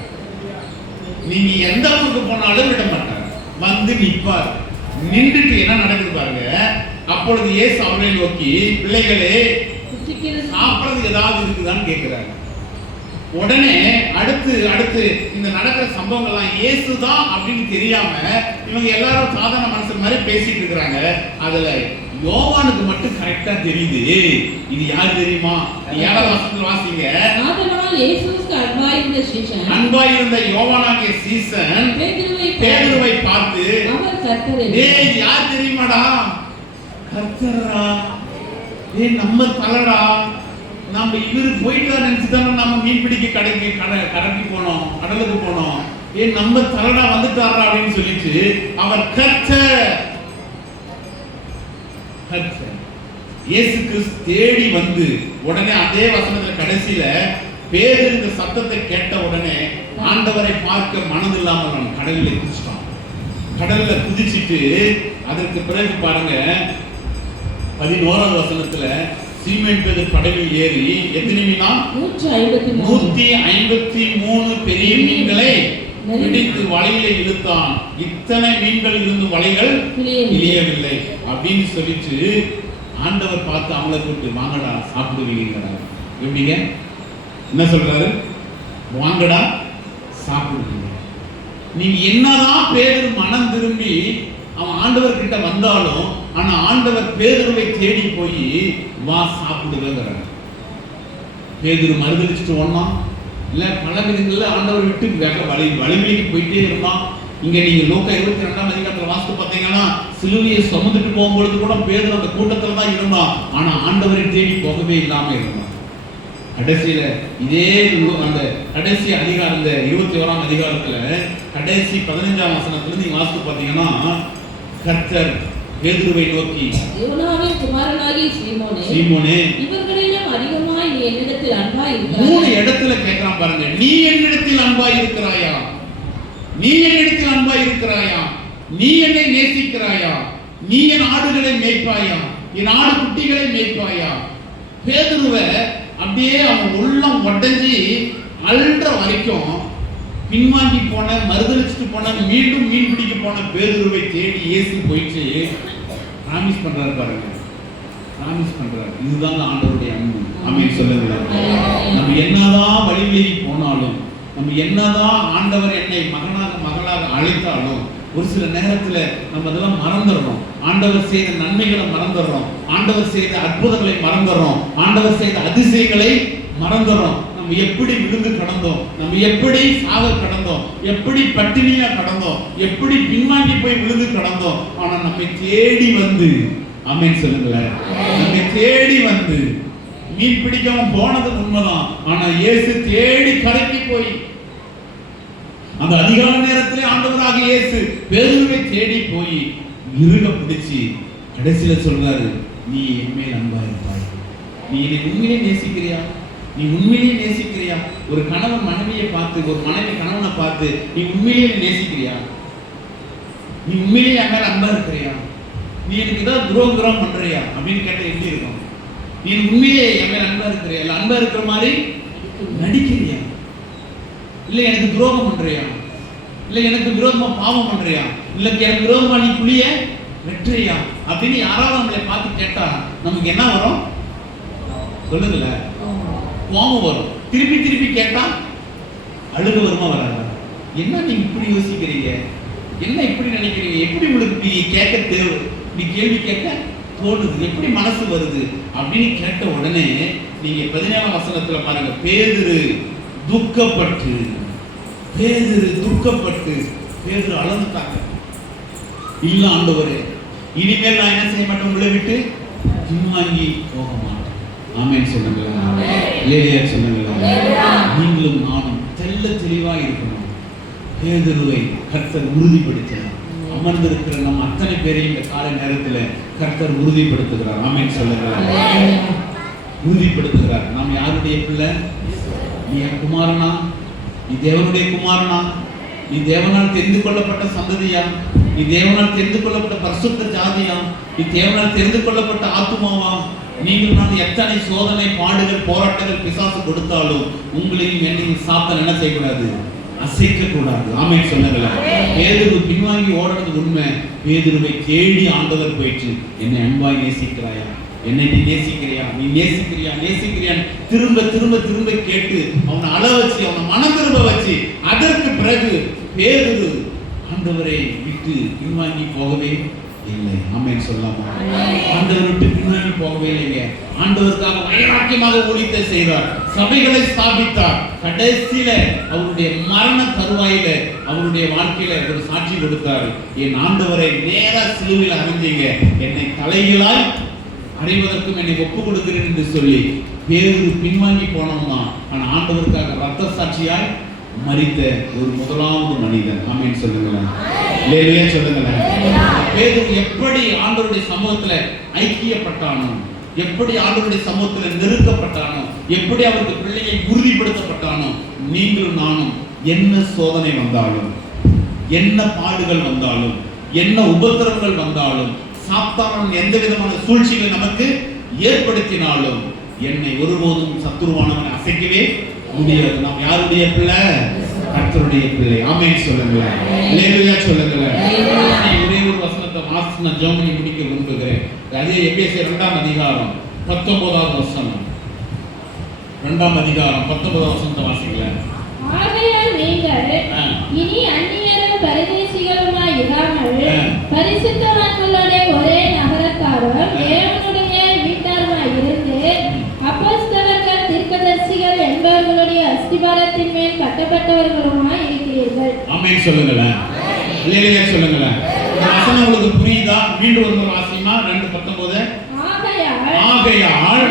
நீங்க எந்த ஊருக்கு போனாலும் விட மாட்டார். வந்து நிற்பார். நின்றுட்டு என்ன நடக்குது பாருங்க. அப்பொழுது இயேசு அவர்களை நோக்கி, பிள்ளைகளே சாப்பிடுறதுக்கு ஏதாவது இருக்குதான்னு கேட்கிறாங்க. உடனே அடுத்து இந்த நடக்கிற சம்பவங்கள்லாம் இயேசுதான் அப்படின்னு தெரியாம இவங்க எல்லாரும் சாதாரண மனுஷன் மாதிரி பேசிட்டு இருக்கிறாங்க. அதுல யோவானுக்கு மட்டும் கரெக்டா தெரியுது. இது யார் தெரியுமா? 7வது வசனத்துல வாசிங்க. ஆதலால் இயேசுவுக்கு அன்பாயிருந்த சீசன், அன்பாயிருந்த யோவானாகிய சீசன் பேதுருவை பார்த்து, அவர் கர்த்தரே. ஏய் யார் தெரியுமாடா? கர்த்தரா. ஏய் நம்ம தலடா. நம்ம இவரு போயிட்டா நினைச்சுதானே நம்ம மீன் பிடிக்க கடைக்கு போனோம், கடலுக்கு போனோம். ஏன் நம்ம தலடா வந்துட்டாரா அப்படின்னு சொல்லிட்டு அவர் கர்த்தர் இயேசு கிறிஸ்து தேடி வந்து உடனே அதே வசனத்துல கடைசியில பேரு இந்த சத்தத்தை கேட்ட உடனே ஆண்டவரை பார்க்க மனதில்லாமல் அவன் கடலில் குதிச்சிட்டான். கடல்ல குதிச்சிட்டு அதற்கு பிறகு பாருங்க 11வது வசனத்துல சீமோன் பேதுரு படகில் ஏறி எத்தனை மீனா? 153 பெரிய மீன்களை பிடித்து வலையில இழுத்தான். இத்தனை மீன்கள் இருந்து வலைகள் இழியவில்லை அப்படின்னு சொல்லிட்டு ஆண்டவர் பார்த்து அவங்கள கூப்பிட்டு, வாங்கடா சாப்பிடுவீங்க. எப்படிங்க? என்ன சொல்றாரு? வாங்கடா சாப்பிடுவீங்க. நீங்க என்னதான் பேதுரு மனம் திரும்பி அவன் ஆண்டவர் கிட்ட வந்தாலும், ஆனா ஆண்டவர் பேதுருவை தேடி போய் வா சாப்பிடுவேங்கிறார். பேதுரு மறுதளிச்சுட்டு ஓடலாம் இல்ல, பல விதங்கள்ல ஆண்டவர் விட்டு வலிமைக்கு போயிட்டே இருந்தான். இங்க நீங்க லூக்கா 22ஆம் அதிகாரத்துல வாசித்து பார்த்தீங்கன்னா சிலுவையை சுமந்துட்டு போகும்பொழுது கூட பேதுரு அந்த கூட்டத்துல தான் இருந்தான். ஆனா ஆண்டவரை தேடி போகவே இல்லாம இருந்தான். கடைசியில இதே அந்த கடைசி அதிகாரம், இந்த 21ஆம் அதிகாரத்துல கடைசி 15ஆம் வசனத்துல நீங்க வாசித்து பார்த்தீங்கன்னா கர்த்தர் பேதுருவை நோக்கி, யோனாவின் குமாரனாகிய சீமோனே, இவர்களிலும் அதிகமாய் நீ என்னிடத்தில் அன்பாய் இருக்கிறாய். 3 இடத்துல கேட்கிறான் பாருங்க. நீ என்னிடத்தில் அன்பாய் இருக்கிறாயா? நீ என்னிடத்தில் அன்பாய் இருக்கிறாயா? நீ என்னை நேசிக்கிறாயா? நீ என் ஆடுகளை மேய்ப்பாயா? என் ஆடு குட்டிகளை மேய்ப்பாயா? பேதுருவை அப்படியே அவன் உள்ளம் உடைஞ்சி அல்ற வரைக்கும் பின்வாங்கி போன, மறுதளிச்சுட்டு போன, மீண்டும் மீன் பிடிக்க போன பேதுருவை தேடி இயேசு போயிட்டு பிராமிஸ் பண்றாரு பாருங்க. பிராமிஸ் பண்றாரு. இதுதான் ஆண்டவருடைய அன்பு. ஆமென் சொல்லுங்க. நம்ம என்னதான் வழிவீறி போனாலும், நம்ம என்னதான் ஆண்டவர் என்னை மகளாக அழைத்தாலும், ஒரு சில நேரத்துல நம்ம அதெல்லாம் மறந்துடுறோம். ஆண்டவர் செய்த நன்மைகளை மறந்துடுறோம். ஆண்டவர் செய்த அற்புதங்களை மறந்துடுறோம். ஆண்டவர் செய்த அதிசயங்களை மறந்துடுறோம். நம்ம எப்படி விழுந்து கடந்தோம், நம்ம எப்படி சாக கடந்தோம், எப்படி பட்டினியா கடந்தோம், எப்படி பின்வாங்கி போய் விழுந்து கடந்தோம். ஆனா நம்மை தேடி வந்து, ஆமென் சொல்லுங்களேன், நம்மை தேடி வந்து மீன் பிடிக்காம போனது உண்மைதான். ஆனா இயேசு தேடி கரைக்கு போய் அந்த அதிகால நேரத்திலே ஆண்டவராக இயேசு பேதுருவை தேடி போய் இறுக பிடிச்சி கடைசியில சொல்றாரு, நீ என்மேல் அன்பா இருப்பாய். நீ என்னை உண்மையிலே நேசிக்கிறியா? நீ உண்மையிலேயே நேசிக்கிறியா? ஒரு கணவன் மனைவியை பார்த்து, ஒரு மனைவி கணவனை பார்த்து, நீ உண்மையிலேயே நேசிக்கிறியா? நீ உண்மையிலேயே என் மேல அன்பா இருக்கிறியா? நீ எனக்கு ஏதாவது துரோகம் பண்றியா அப்படின்னு கேட்ட எப்படி இருக்கும்? நீ உண்மையிலேயே என் மேல அன்பா இருக்கிறியா? இல்ல அன்பா இருக்கிற மாதிரி நடிக்கிறியா? இல்ல எனக்கு துரோகம் பண்றியா? இல்ல எனக்கு விரோதமா பாவம் பண்றியா? இல்ல எனக்கு விரோதமா நீ புளிய வெற்றியா அப்படின்னு யாராவது நம்மளை பார்த்து கேட்டா நமக்கு என்ன வரும்? சொல்லுங்களேன். கோபம் வரும். திருப்பி திருப்பி கேட்டா அழுக வருமா வராதா? என்ன நீங்க இப்படி யோசிக்கிறீங்க, என்ன இப்படி நினைக்கிறீங்க, எப்படி உங்களுக்கு கேட்க தேவை, நீ கேள்வி கேட்க தோணுது, எப்படி மனசு வருது அப்படின்னு கேட்ட உடனே நீங்க 17ஆம் வசனத்துல பாருங்க, பேதுரு துக்கப்பட்டு பேதுரு அழுதுட்டாங்க. இல்ல ஆண்டவரே, இனிமேல் நான் என்ன செய்ய மாட்டேன், உங்களை விட்டு பின்வாங்கி போக மாட்டேன். ஆமென் சொல்லுங்களா, இல்லையா சொல்லுங்களா. நீங்களும் நானும் தெள்ள தெளிவா இருக்கணும். பேதுருவை கர்த்தர் உறுதிப்படுத்தினார். அமர்ந்திருக்கிற நம்ம அத்தனை பேரையும் இந்த காலை நேரத்துல கர்த்தர் உறுதிப்படுத்துகிறார். ஆமென் சொல்லுகிறார், உறுதிப்படுத்துகிறார். நாம் யாருடைய பிள்ளை? நீ என் குமாரனா, நீ தேவனுடைய குமாரனா, நீ தேவனால் தெரிந்து கொள்ளப்பட்ட சந்ததியா, நீ தேவனால் தெரிந்து கொள்ளப்பட்ட பரிசுத்த ஜாதியா, நீ தேவனால் தெரிந்து கொள்ளப்பட்ட ஆத்துமாவா? நீங்கள் நான் எத்தனை சோதனை, பாடுகள், போராட்டங்கள் பிசாசு கொடுத்தாலும் உங்களையும் என்னையும் சாத்தான் என்ன செய்யக்கூடாது, அசைக்க கூடாது. ஆமென் சொல்லுங்களா. பேதுரு பின்வாங்கி ஓடுறது உண்மை. பேதுருவை தேடி ஆண்டவர் போயிட்டு, என்னை அன்பாய் நேசிக்கிறாயா, என்னை நீ நேசிக்கிறியா, நீ நேசிக்கிறியா திரும்ப திரும்ப திரும்ப கேட்டு அவனை அழ வச்சு, அவனை மனம் திரும்ப வச்சு, அதற்கு பிறகு பேதுரு ஆண்டவரை விட்டு பின்வாங்கி போகவே இல்லை. ஆமென் சொல்லாமா. ஆண்டவர் விட்டு பின்னாடி போகவே இல்லைங்க. ஆண்டவருக்காக வைராக்கியமாக ஊழியத்தை செய்தார், சபைகளை ஸ்தாபித்தார். கடைசியில அவருடைய மரண தருவாயில அவருடைய வாழ்க்கையில ஒரு சாட்சி கொடுத்தார். என் ஆண்டவரை நேரா சிலுவையில் அறைஞ்சீங்க, என்னை தலைகளாய் அறிவதற்கும் என்னை ஒப்பு கொடுக்கிறேன் என்று சொல்லி பேதுரு பின்வாங்கி போனோம்னா, ஆனா ஆண்டவருக்காக ரத்த சாட்சியாய் மரித்த ஒரு முதலாவது மனிதன். ஆமென் சொல்லுங்களேன், இல்லையா சொல்லுங்களேன். பேதுரு எப்படி ஆண்டவருடைய சமூகத்துல ஐக்கியப்பட்டானோ, எப்படி ஆண்டவருடைய சமூகத்துல நெருக்கப்பட்டானோ, எப்படி அவருக்கு பிள்ளையை உறுதிப்படுத்தப்பட்டானோ, நீங்களும் நானும் என்ன சோதனை வந்தாலும், என்ன பாடுகள் வந்தாலும், என்ன உபத்திரவங்கள் வந்தாலும், சாத்தான் எந்த விதமான சூழ்ச்சிகள் நமக்கு ஏற்படுத்தினாலும் என்னை ஒருபோதும் சத்துருவானவன் அசைக்கவே முடியாது. நாம் யாருடைய பிள்ளை? கர்த்தருடைய பிள்ளை. ஆமென் சொல்லுங்களேன், அல்லேலூயா சொல்லுங்களேன். ஒரே ஒரு வசனத்தை வாசித்து நான் ஜெபம் பண்ணி முடிக்க விரும்புகிறேன். அதே எபேசியர் 2ஆம் அதிகாரம் 19வது வசனம். 2ஆம் அதிகாரம் 19வது வசனத்தை வாசிக்கலாம். ஆகையால் நீங்கள் இனி அந்நியரும் பரதேசிகளுமாய் இராமல் பரிசுத்தவான்களுடைய ஒரே நகரத்தாரும் தேவனுடைய வீட்டாருமாய் இருந்து அப்போஸ்தலர்கள், தீர்க்கதரிசிகள் என்பவர்களுடைய அஸ்திபாரத்தின் மேல் கட்டப்பட்டவர்களுமாய் இருக்கிறீர்கள். ஆமென் சொல்லுங்களேன், இல்லையா சொல்லுங்களேன். இந்த வசனம் உங்களுக்கு புரியுதா? மீண்டும் ஒரு வாசிமா 2:19. ஆகையால்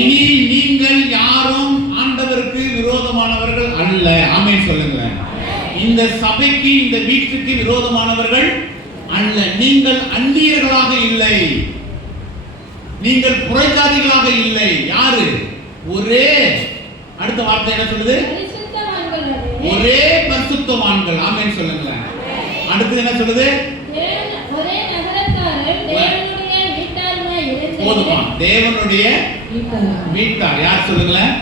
இனி நீங்கள் யாரும் ஆண்டவருக்கு விரோதமானவர்கள் அல்ல. ஆமென் சொல்லுங்களேன். இந்த சபைக்கு, இந்த வீட்டுக்கு விரோதமானவர்கள் அல்ல. நீங்கள் அந்நியர்களாக இல்லை, நீங்கள் புறஜாதிகளாக இல்லை. யாரு? ஒரே, அடுத்த வார்த்தை என்ன சொல்லுது? ஒரே பரிசுத்தவான்கள். ஆமென் சொல்லுங்களேன். அடுத்து என்ன சொல்லுது? போதுமா? தேவனுடைய வீட்டார். யார் சொல்லுங்களேன்?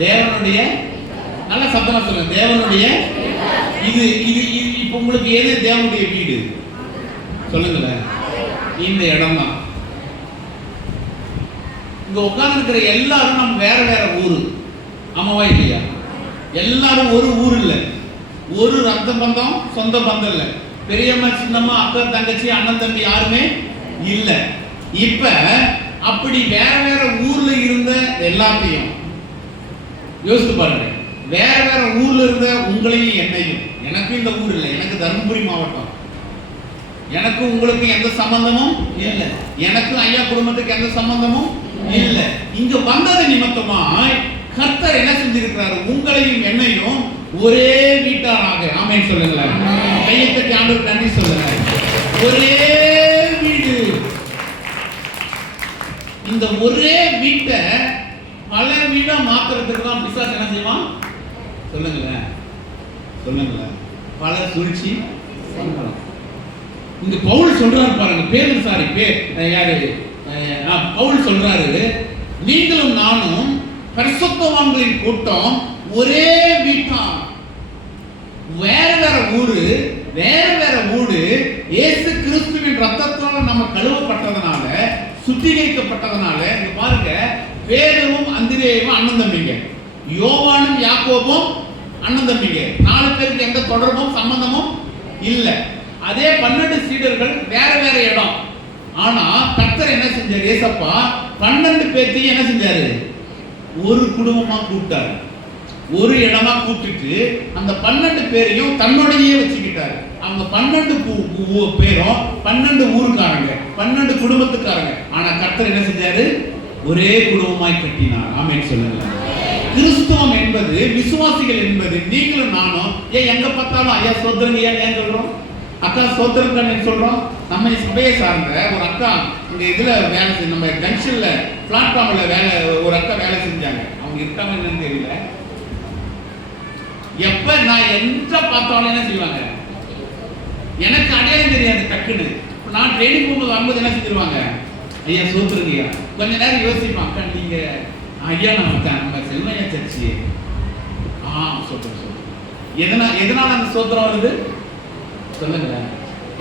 தேவனுடைய, நல்ல சத்தமா சொல்லுங்க, தேவனுடைய. இது இது இப்ப உங்களுக்கு எது தேவனுடைய வீடு? சொல்லுங்களேன். இந்த இடம் தான். இங்க உட்கார்ந்து இருக்கிற எல்லாரும் நம்ம வேற வேற ஊரு. ஆமாவா இல்லையா? எல்லாரும் ஒரு ஊர் இல்ல, ஒரு ரத்த பந்தம், சொந்த பந்தம் இல்ல. பெரியம்மா, சின்னம்மா, அக்கா, தங்கச்சி, அண்ணன், தம்பி யாருமே இல்ல. இப்ப அப்படி வேற வேற ஊர்ல இருந்த எல்லாத்தையும் யோசித்து பாருங்க. வேற வேற ஊர்ல இருந்த உங்களையும் என்னையும், எனக்கு இந்த ஊர் இல்லை, எனக்கு தர்மபுரி மாவட்டம், எனக்கு உங்களுக்கு எந்த சம்பந்தமும் இல்லை, எனக்கு ஐயா குடும்பத்துக்கு எந்த சம்பந்தமும் இல்லை. இங்க வந்தது நிமித்தமாய் கர்த்தர் என்ன செஞ்சிருக்கிறார்? உங்களையும் என்னையும் ஒரே வீட்டாராக. ஆமென் சொல்லுங்களேன். கையெழுத்து ஆண்டவருக்கு நன்றி சொல்லுங்க. ஒரே வீடு. இந்த ஒரே வீட்டை பல வீடா மாத்துறதுக்கு தான் பிசாசு என்ன செய்வான்? சொல்லுங்களேன், சொல்லுங்களேன். பல சூழ்ச்சி பண்ணலாம். இங்க பவுல் சொல்றாரு பாருங்க, பவுல் சொல்றாரு, நீங்களும் நானும் பரிசுத்தவான்களின் கூட்டம் ஒரே வீட்டார். வேற வேற ஊரு, வேற வேற ஊடு. இயேசு கிறிஸ்துவின் ரத்தத்தால் நம்ம கழுவப்பட்டதனால சுத்திகரிக்கப்பட்டதனால இங்க பாருங்க, பேதுருவும் அந்திரேயும் அண்ணன் தம்பிங்க, யோவானும் யாக்கோபும் அண்ணன் தம்பிங்க. 4 பேருக்கு எந்த தொடர்பும் சம்பந்தமும் இல்ல. அதே 12 சீடர்கள் வேற வேற இடம். ஆனா கர்த்தர் என்ன செஞ்சாரு? ஏசப்பா 12 பேர்த்தையும் என்ன செஞ்சாரு? ஒரு குடும்பமா கூப்பிட்டாரு, ஒரு இடமா கூப்பிட்டுட்டு அந்த 12 பேரையும் தன்னோடையே வச்சுக்கிட்டாரு. அவங்க 12 பேரும் 12 ஊருக்காரங்க, 12 குடும்பத்துக்காரங்க. ஆனா கர்த்தர் என்ன செஞ்சாரு? ஒரே குடும்பமாய் கட்டினார். ஆமென் சொல்லுங்க. கிறிஸ்துவம் என்பது, விசுவாசிகள் என்பது நீங்களும் நானும். ஏன் எங்க பார்த்தாலும் ஐயா சோதரங்க ஏன் சொல்றோம், அக்கா சோதரங்க சொல்றோம்? நம்ம சபையை சார்ந்த ஒரு அக்கா இந்த இதுல வேலை செஞ்சு, நம்ம ஜங்ஷன்ல பிளாட்ஃபார்ம்ல ஒரு அக்கா வேலை செஞ்சாங்க. அவங்க இருக்காங்க என்னன்னு தெரியல. எப்ப நான் எங்க பார்த்தாலும் என்ன செய்வாங்க, எனக்கு அடையாளம் தெரியாது டக்குன்னு. நான் ட்ரைனிங் போகும்போது வரும்போது என்ன செஞ்சிருவாங்க? ஐயா சோத்துருங்கய்யா. கொஞ்ச நேரம் யோசிப்பான், அக்கா நீங்க ஐயா நம்ம செல்வையா சர்ச்சி. சோத்திரம் எதனால அந்த சோத்திரம் வருது சொல்லுங்க?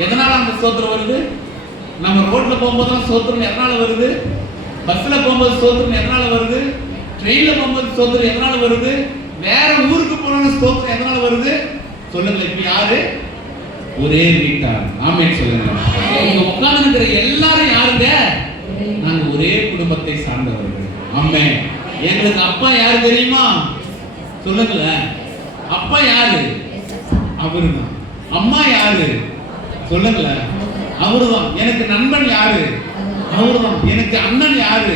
எதனால அந்த சோத்திரம் வருது? நம்ம ரோட்ல போகும்போது சோத்திரம் எதனால வருது? பஸ்ல போகும்போது சோத்திரம் எதனால வருது? ட்ரெயின்ல போகும்போது சோத்திரம் எதனால வருது? வேற ஊருக்கு போன சோத்திரம் எதனால வருது சொல்லுங்க? இப்ப யாரு? ஒரே வீட்டார். ஆமென் சொல்லுங்க. இங்க உட்கார்ந்து இருக்கிற எல்லாரும் யாருங்க? நாங்க ஒரே குடும்பத்தை சார்ந்தவர்கள். ஆமென். எங்களுக்கு அப்பா யாரு தெரியுமா சொல்லுங்க? அப்பா யாரு? அவருதான். அம்மா யாரு சொல்லுங்க? அவருதான். எனக்கு நண்பன் யாரு? அவருதான். எனக்கு அண்ணன் யாரு?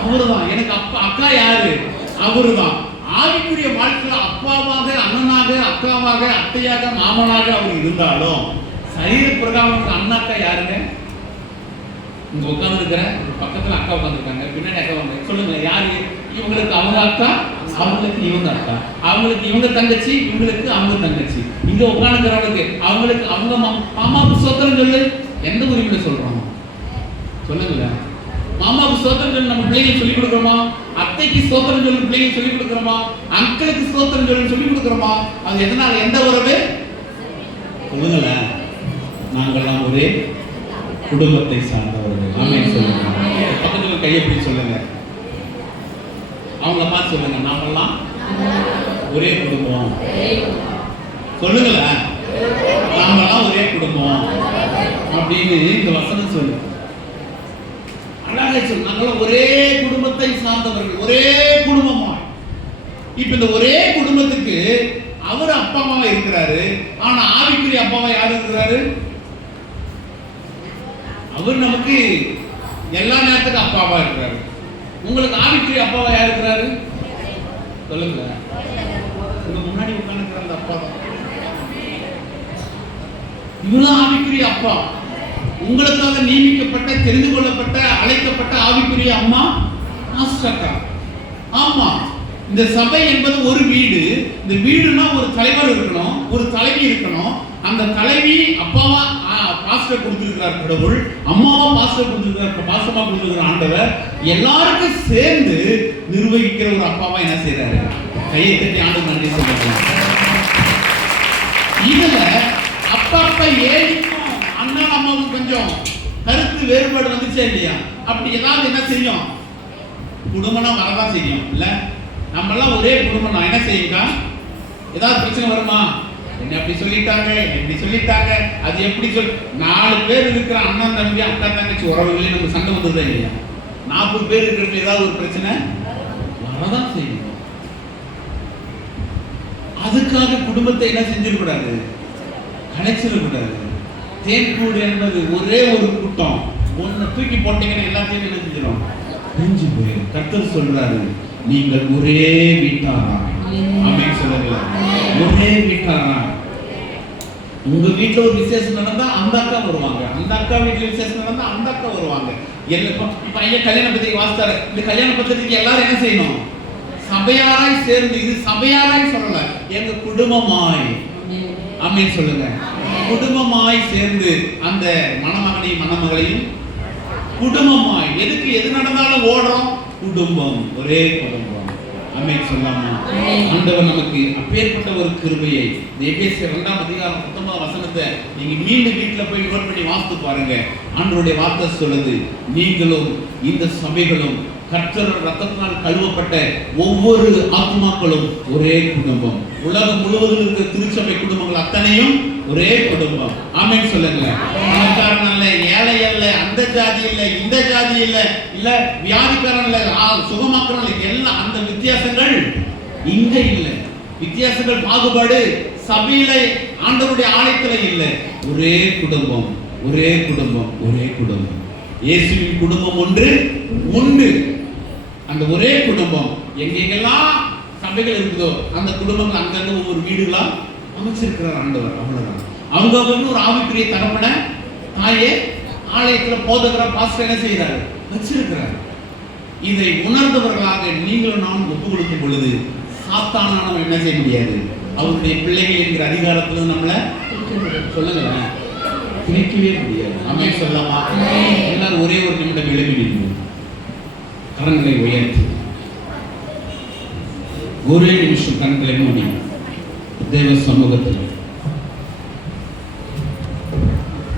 அவருதான். எனக்கு அப்பா அக்கா யாரு? அவருதான். ஆவிக்குரிய வாழ்க்கையில அப்பாவாக, அண்ணனாக, அக்காவாக, அத்தையாக, மாமனாக அவர் இருந்தாலும் சரீர பிரகாரம் அண்ணா அக்கா யாருங்க? இங்க உட்கார்ந்து இருக்கிற பக்கத்துல அக்கா உட்காந்துருக்காங்க, பின்னாடி அக்கா வந்து சொல்லுங்க யாரு? இவங்களுக்கு அவங்க அக்கா, அவங்களுக்கு இவங்க அக்கா, அவங்களுக்கு இவங்க தங்கச்சி, இவங்களுக்கு அவங்க தங்கச்சி. இங்க உட்காந்துக்கிறவங்களுக்கு அவங்களுக்கு அவங்க மாமாவுக்கு சோத்திரம் சொல்லு. எந்த உரிமையில சொல்றோம் சொல்லுங்க? மாமாவுக்கு சோத்திரம் சொல்லு நம்ம பிள்ளைங்க சொல்லி கொடுக்குறோமா? அத்தைக்கு சோத்திரம் சொல்லு பிள்ளைங்க சொல்லி கொடுக்குறோமா? அங்கிளுக்கு சோத்திரம் சொல்லு சொல்லி கொடுக்குறோமா? அது எதனால? எந்த உறவு சொல்லுங்கள? நாங்கள்லாம் ஒரே குடும்பத்தை சார்ந்தவர்கள். ஆமென் சொல்லுங்க. பக்கத்துல கையை பிடிச்சு சொல்லுங்க, அவங்க பார்த்து சொல்லுங்க, நாமெல்லாம் ஒரே குடும்பம் சொல்லுங்கள? நாமெல்லாம் ஒரே குடும்பம் அப்படின்னு இந்த வசனம் சொல்லு. அழகா சொல்லு, நாங்களாம் ஒரே குடும்பத்தை சார்ந்தவர்கள், ஒரே குடும்பமா. இப்ப இந்த ஒரே குடும்பத்துக்கு அவர் அப்பா அம்மாவா இருக்கிறாரு. ஆனா ஆவிக்குரிய அப்பாவா யாரு இருக்கிறாரு? அவர் நமக்கு எல்லா நேரத்துக்கும் அப்பாவா இருக்கிறாரு. உங்களுக்கு ஆவிக்குரிய அப்பாவா யார் இருக்கிறாரு சொல்லுங்க? உங்க முன்னாடி உட்கார்ந்து அந்த அப்பா தான். இவ்வளவு ஆவிக்குரிய அப்பா, உங்களுக்காக நியமிக்கப்பட்ட, தெரிந்து கொள்ளப்பட்ட, அழைக்கப்பட்ட ஆவிக்குரிய அம்மா ஆஸ்டக்கா. ஆமா, இந்த சபை என்பது ஒரு வீடு. இந்த வீடுனா ஒரு தலைவர் இருக்கணும், ஒரு தலைவி இருக்கணும். அந்த தலைவி அப்பாவா பாஸ்டர் கொடுத்திருக்கிறார் கடவுள், அம்மாவா பாஸ்டர் கொடுத்திருக்கிறார், பாசமா கொடுத்திருக்கிற ஆண்டவர். எல்லாருக்கும் சேர்ந்து நிர்வகிக்கிற ஒரு அப்பாவா என்ன செய்யறாரு? கையை தட்டி ஆண்டு நன்றி சொல்லுங்க. இதுல அப்பா அப்பா ஏழிக்கும் அண்ணா அம்மாவுக்கு கொஞ்சம் கருத்து வேறுபாடு வந்துச்சே இல்லையா? அப்படி ஏதாவது என்ன செய்யும்? குடும்பம்னா வரதான் செய்யும் இல்ல? நம்ம எல்லாம் ஒரே குடும்பம். நான் என்ன செய்யுங்க? ஏதாவது பிரச்சனை வருமா? என்ன அப்படி சொல்லிட்டாங்க, எப்படி சொல்லிட்டாங்க, அது எப்படி சொல் 4 பேர் இருக்கிற அண்ணன் தம்பி அக்கா தங்கச்சி உறவுகளே நம்ம சண்டை வந்ததா இல்லையா? 40 பேர் இருக்கிறது ஏதாவது ஒரு பிரச்சனை வரதான் செய்யும். அதுக்காக குடும்பத்தை என்ன செஞ்சிடக்கூடாது, கலைச்சிடக்கூடாது. தேன்கூடு என்பது ஒரே ஒரு கூட்டம். ஒன்னு தூக்கி போட்டீங்கன்னா எல்லாத்தையும் என்ன செஞ்சிடும்? பிரிஞ்சு போயிடும். கர்த்தர் சொல்றாரு, நீங்கள் ஒரே வீட்டாரா. ஆமென் சொல்லுங்க. ஒரே வீட்டாரா. உங்க வீட்டுல ஒரு விசேஷம் நடந்தா அந்த அக்கா வருவாங்க, அந்த அக்கா வீட்டுல விசேஷம் நடந்தா அந்த அக்கா வருவாங்க. இப்ப ஐயா கல்யாண பத்திரிக்கை வாசித்தாரு. இந்த கல்யாண பத்திரிக்கை எல்லாரும் என்ன செய்யணும்? சபையாராய் சேர்ந்து. இது சபையாராய் சொல்லல, எங்க குடும்பமாய். ஆமென் சொல்லுங்க. குடும்பமாய் சேர்ந்து அந்த மணமகனையும் மணமகளையும் குடும்பமாய். எதுக்கு எது நடந்தாலும் ஓடுறோம்? குடும்பம், ஒரே குடும்பம். ஆமென் சொல்லாமா? ஆண்டவர் நமக்கு அப்பேற்பட்ட ஒரு கிருபையை எபேசியர் 2 அதிகாரம் 19 வசனத்தை நீங்க மீண்டும் வீட்டுல போய் நோட் பண்ணி வாசித்து பாருங்க. ஆண்டவருடைய வார்த்தை சொல்லுது, நீங்களும் இந்த சபைகளும் கர்த்தர் ரத்தத்தினால் கழுவப்பட்ட ஒவ்வொரு ஆத்துமாக்களும் ஒரே குடும்பம். உலகம் முழுவதும் இருக்கிற திருச்சபை குடும்பங்கள் அத்தனையும் ஒரே குடும்பம். ஆமென் சொல்லுங்க. பணக்காரன் அல்ல, ஏழை அல்ல, அந்த ஜாதி இல்ல, இந்த ஜாதி இல்ல, இல்ல வியாதிக்காரன் இல்ல, சுகமாக்குறவன் இல்ல, எல்லாம் அந்த வித்தியாசங்கள் இங்க இல்ல. வித்தியாசங்கள் பாகுபாடு சபையில ஆண்டவருடைய ஆலயத்துல இல்ல. ஒரே குடும்பம், ஒரே குடும்பம், ஒரே குடும்பம். இயேசுவின் குடும்பம் ஒன்று உண்டு. அந்த ஒரே குடும்பம் எங்கெங்கெல்லாம் சபைகள் இருக்குதோ அந்த குடும்பங்கள் அங்கங்க ஒவ்வொரு வீடுகளா அமைச்சிருக்கிறார் ஆண்டவர். அவ்வளவுதான். அவங்க வந்து ஒரு ஆவிக்குரிய தகப்பன தாயே ஆலயத்துல போதகரா பாஸ்டர் என்ன செய்யறாரு வச்சிருக்கிறார். இதை உணர்ந்தவர்களாக நீங்களும் நான் ஒப்பு கொடுக்கும் பொழுது சாத்தானானவன் என்ன செய்ய முடியாது. அவருடைய பிள்ளைகள் என்கிற அதிகாரத்துல நம்மள சொல்லுங்களேன் பிரிக்கவே முடியாது. ஆமென் சொல்லலாமா? எல்லாரும் ஒரே ஒரு நிமிடம் எழுப்பி நிற்போம். கரங்களை உயர்த்தி ஒரே நிமிஷம் கண்களை மூடி தேவ சமூகத்தில்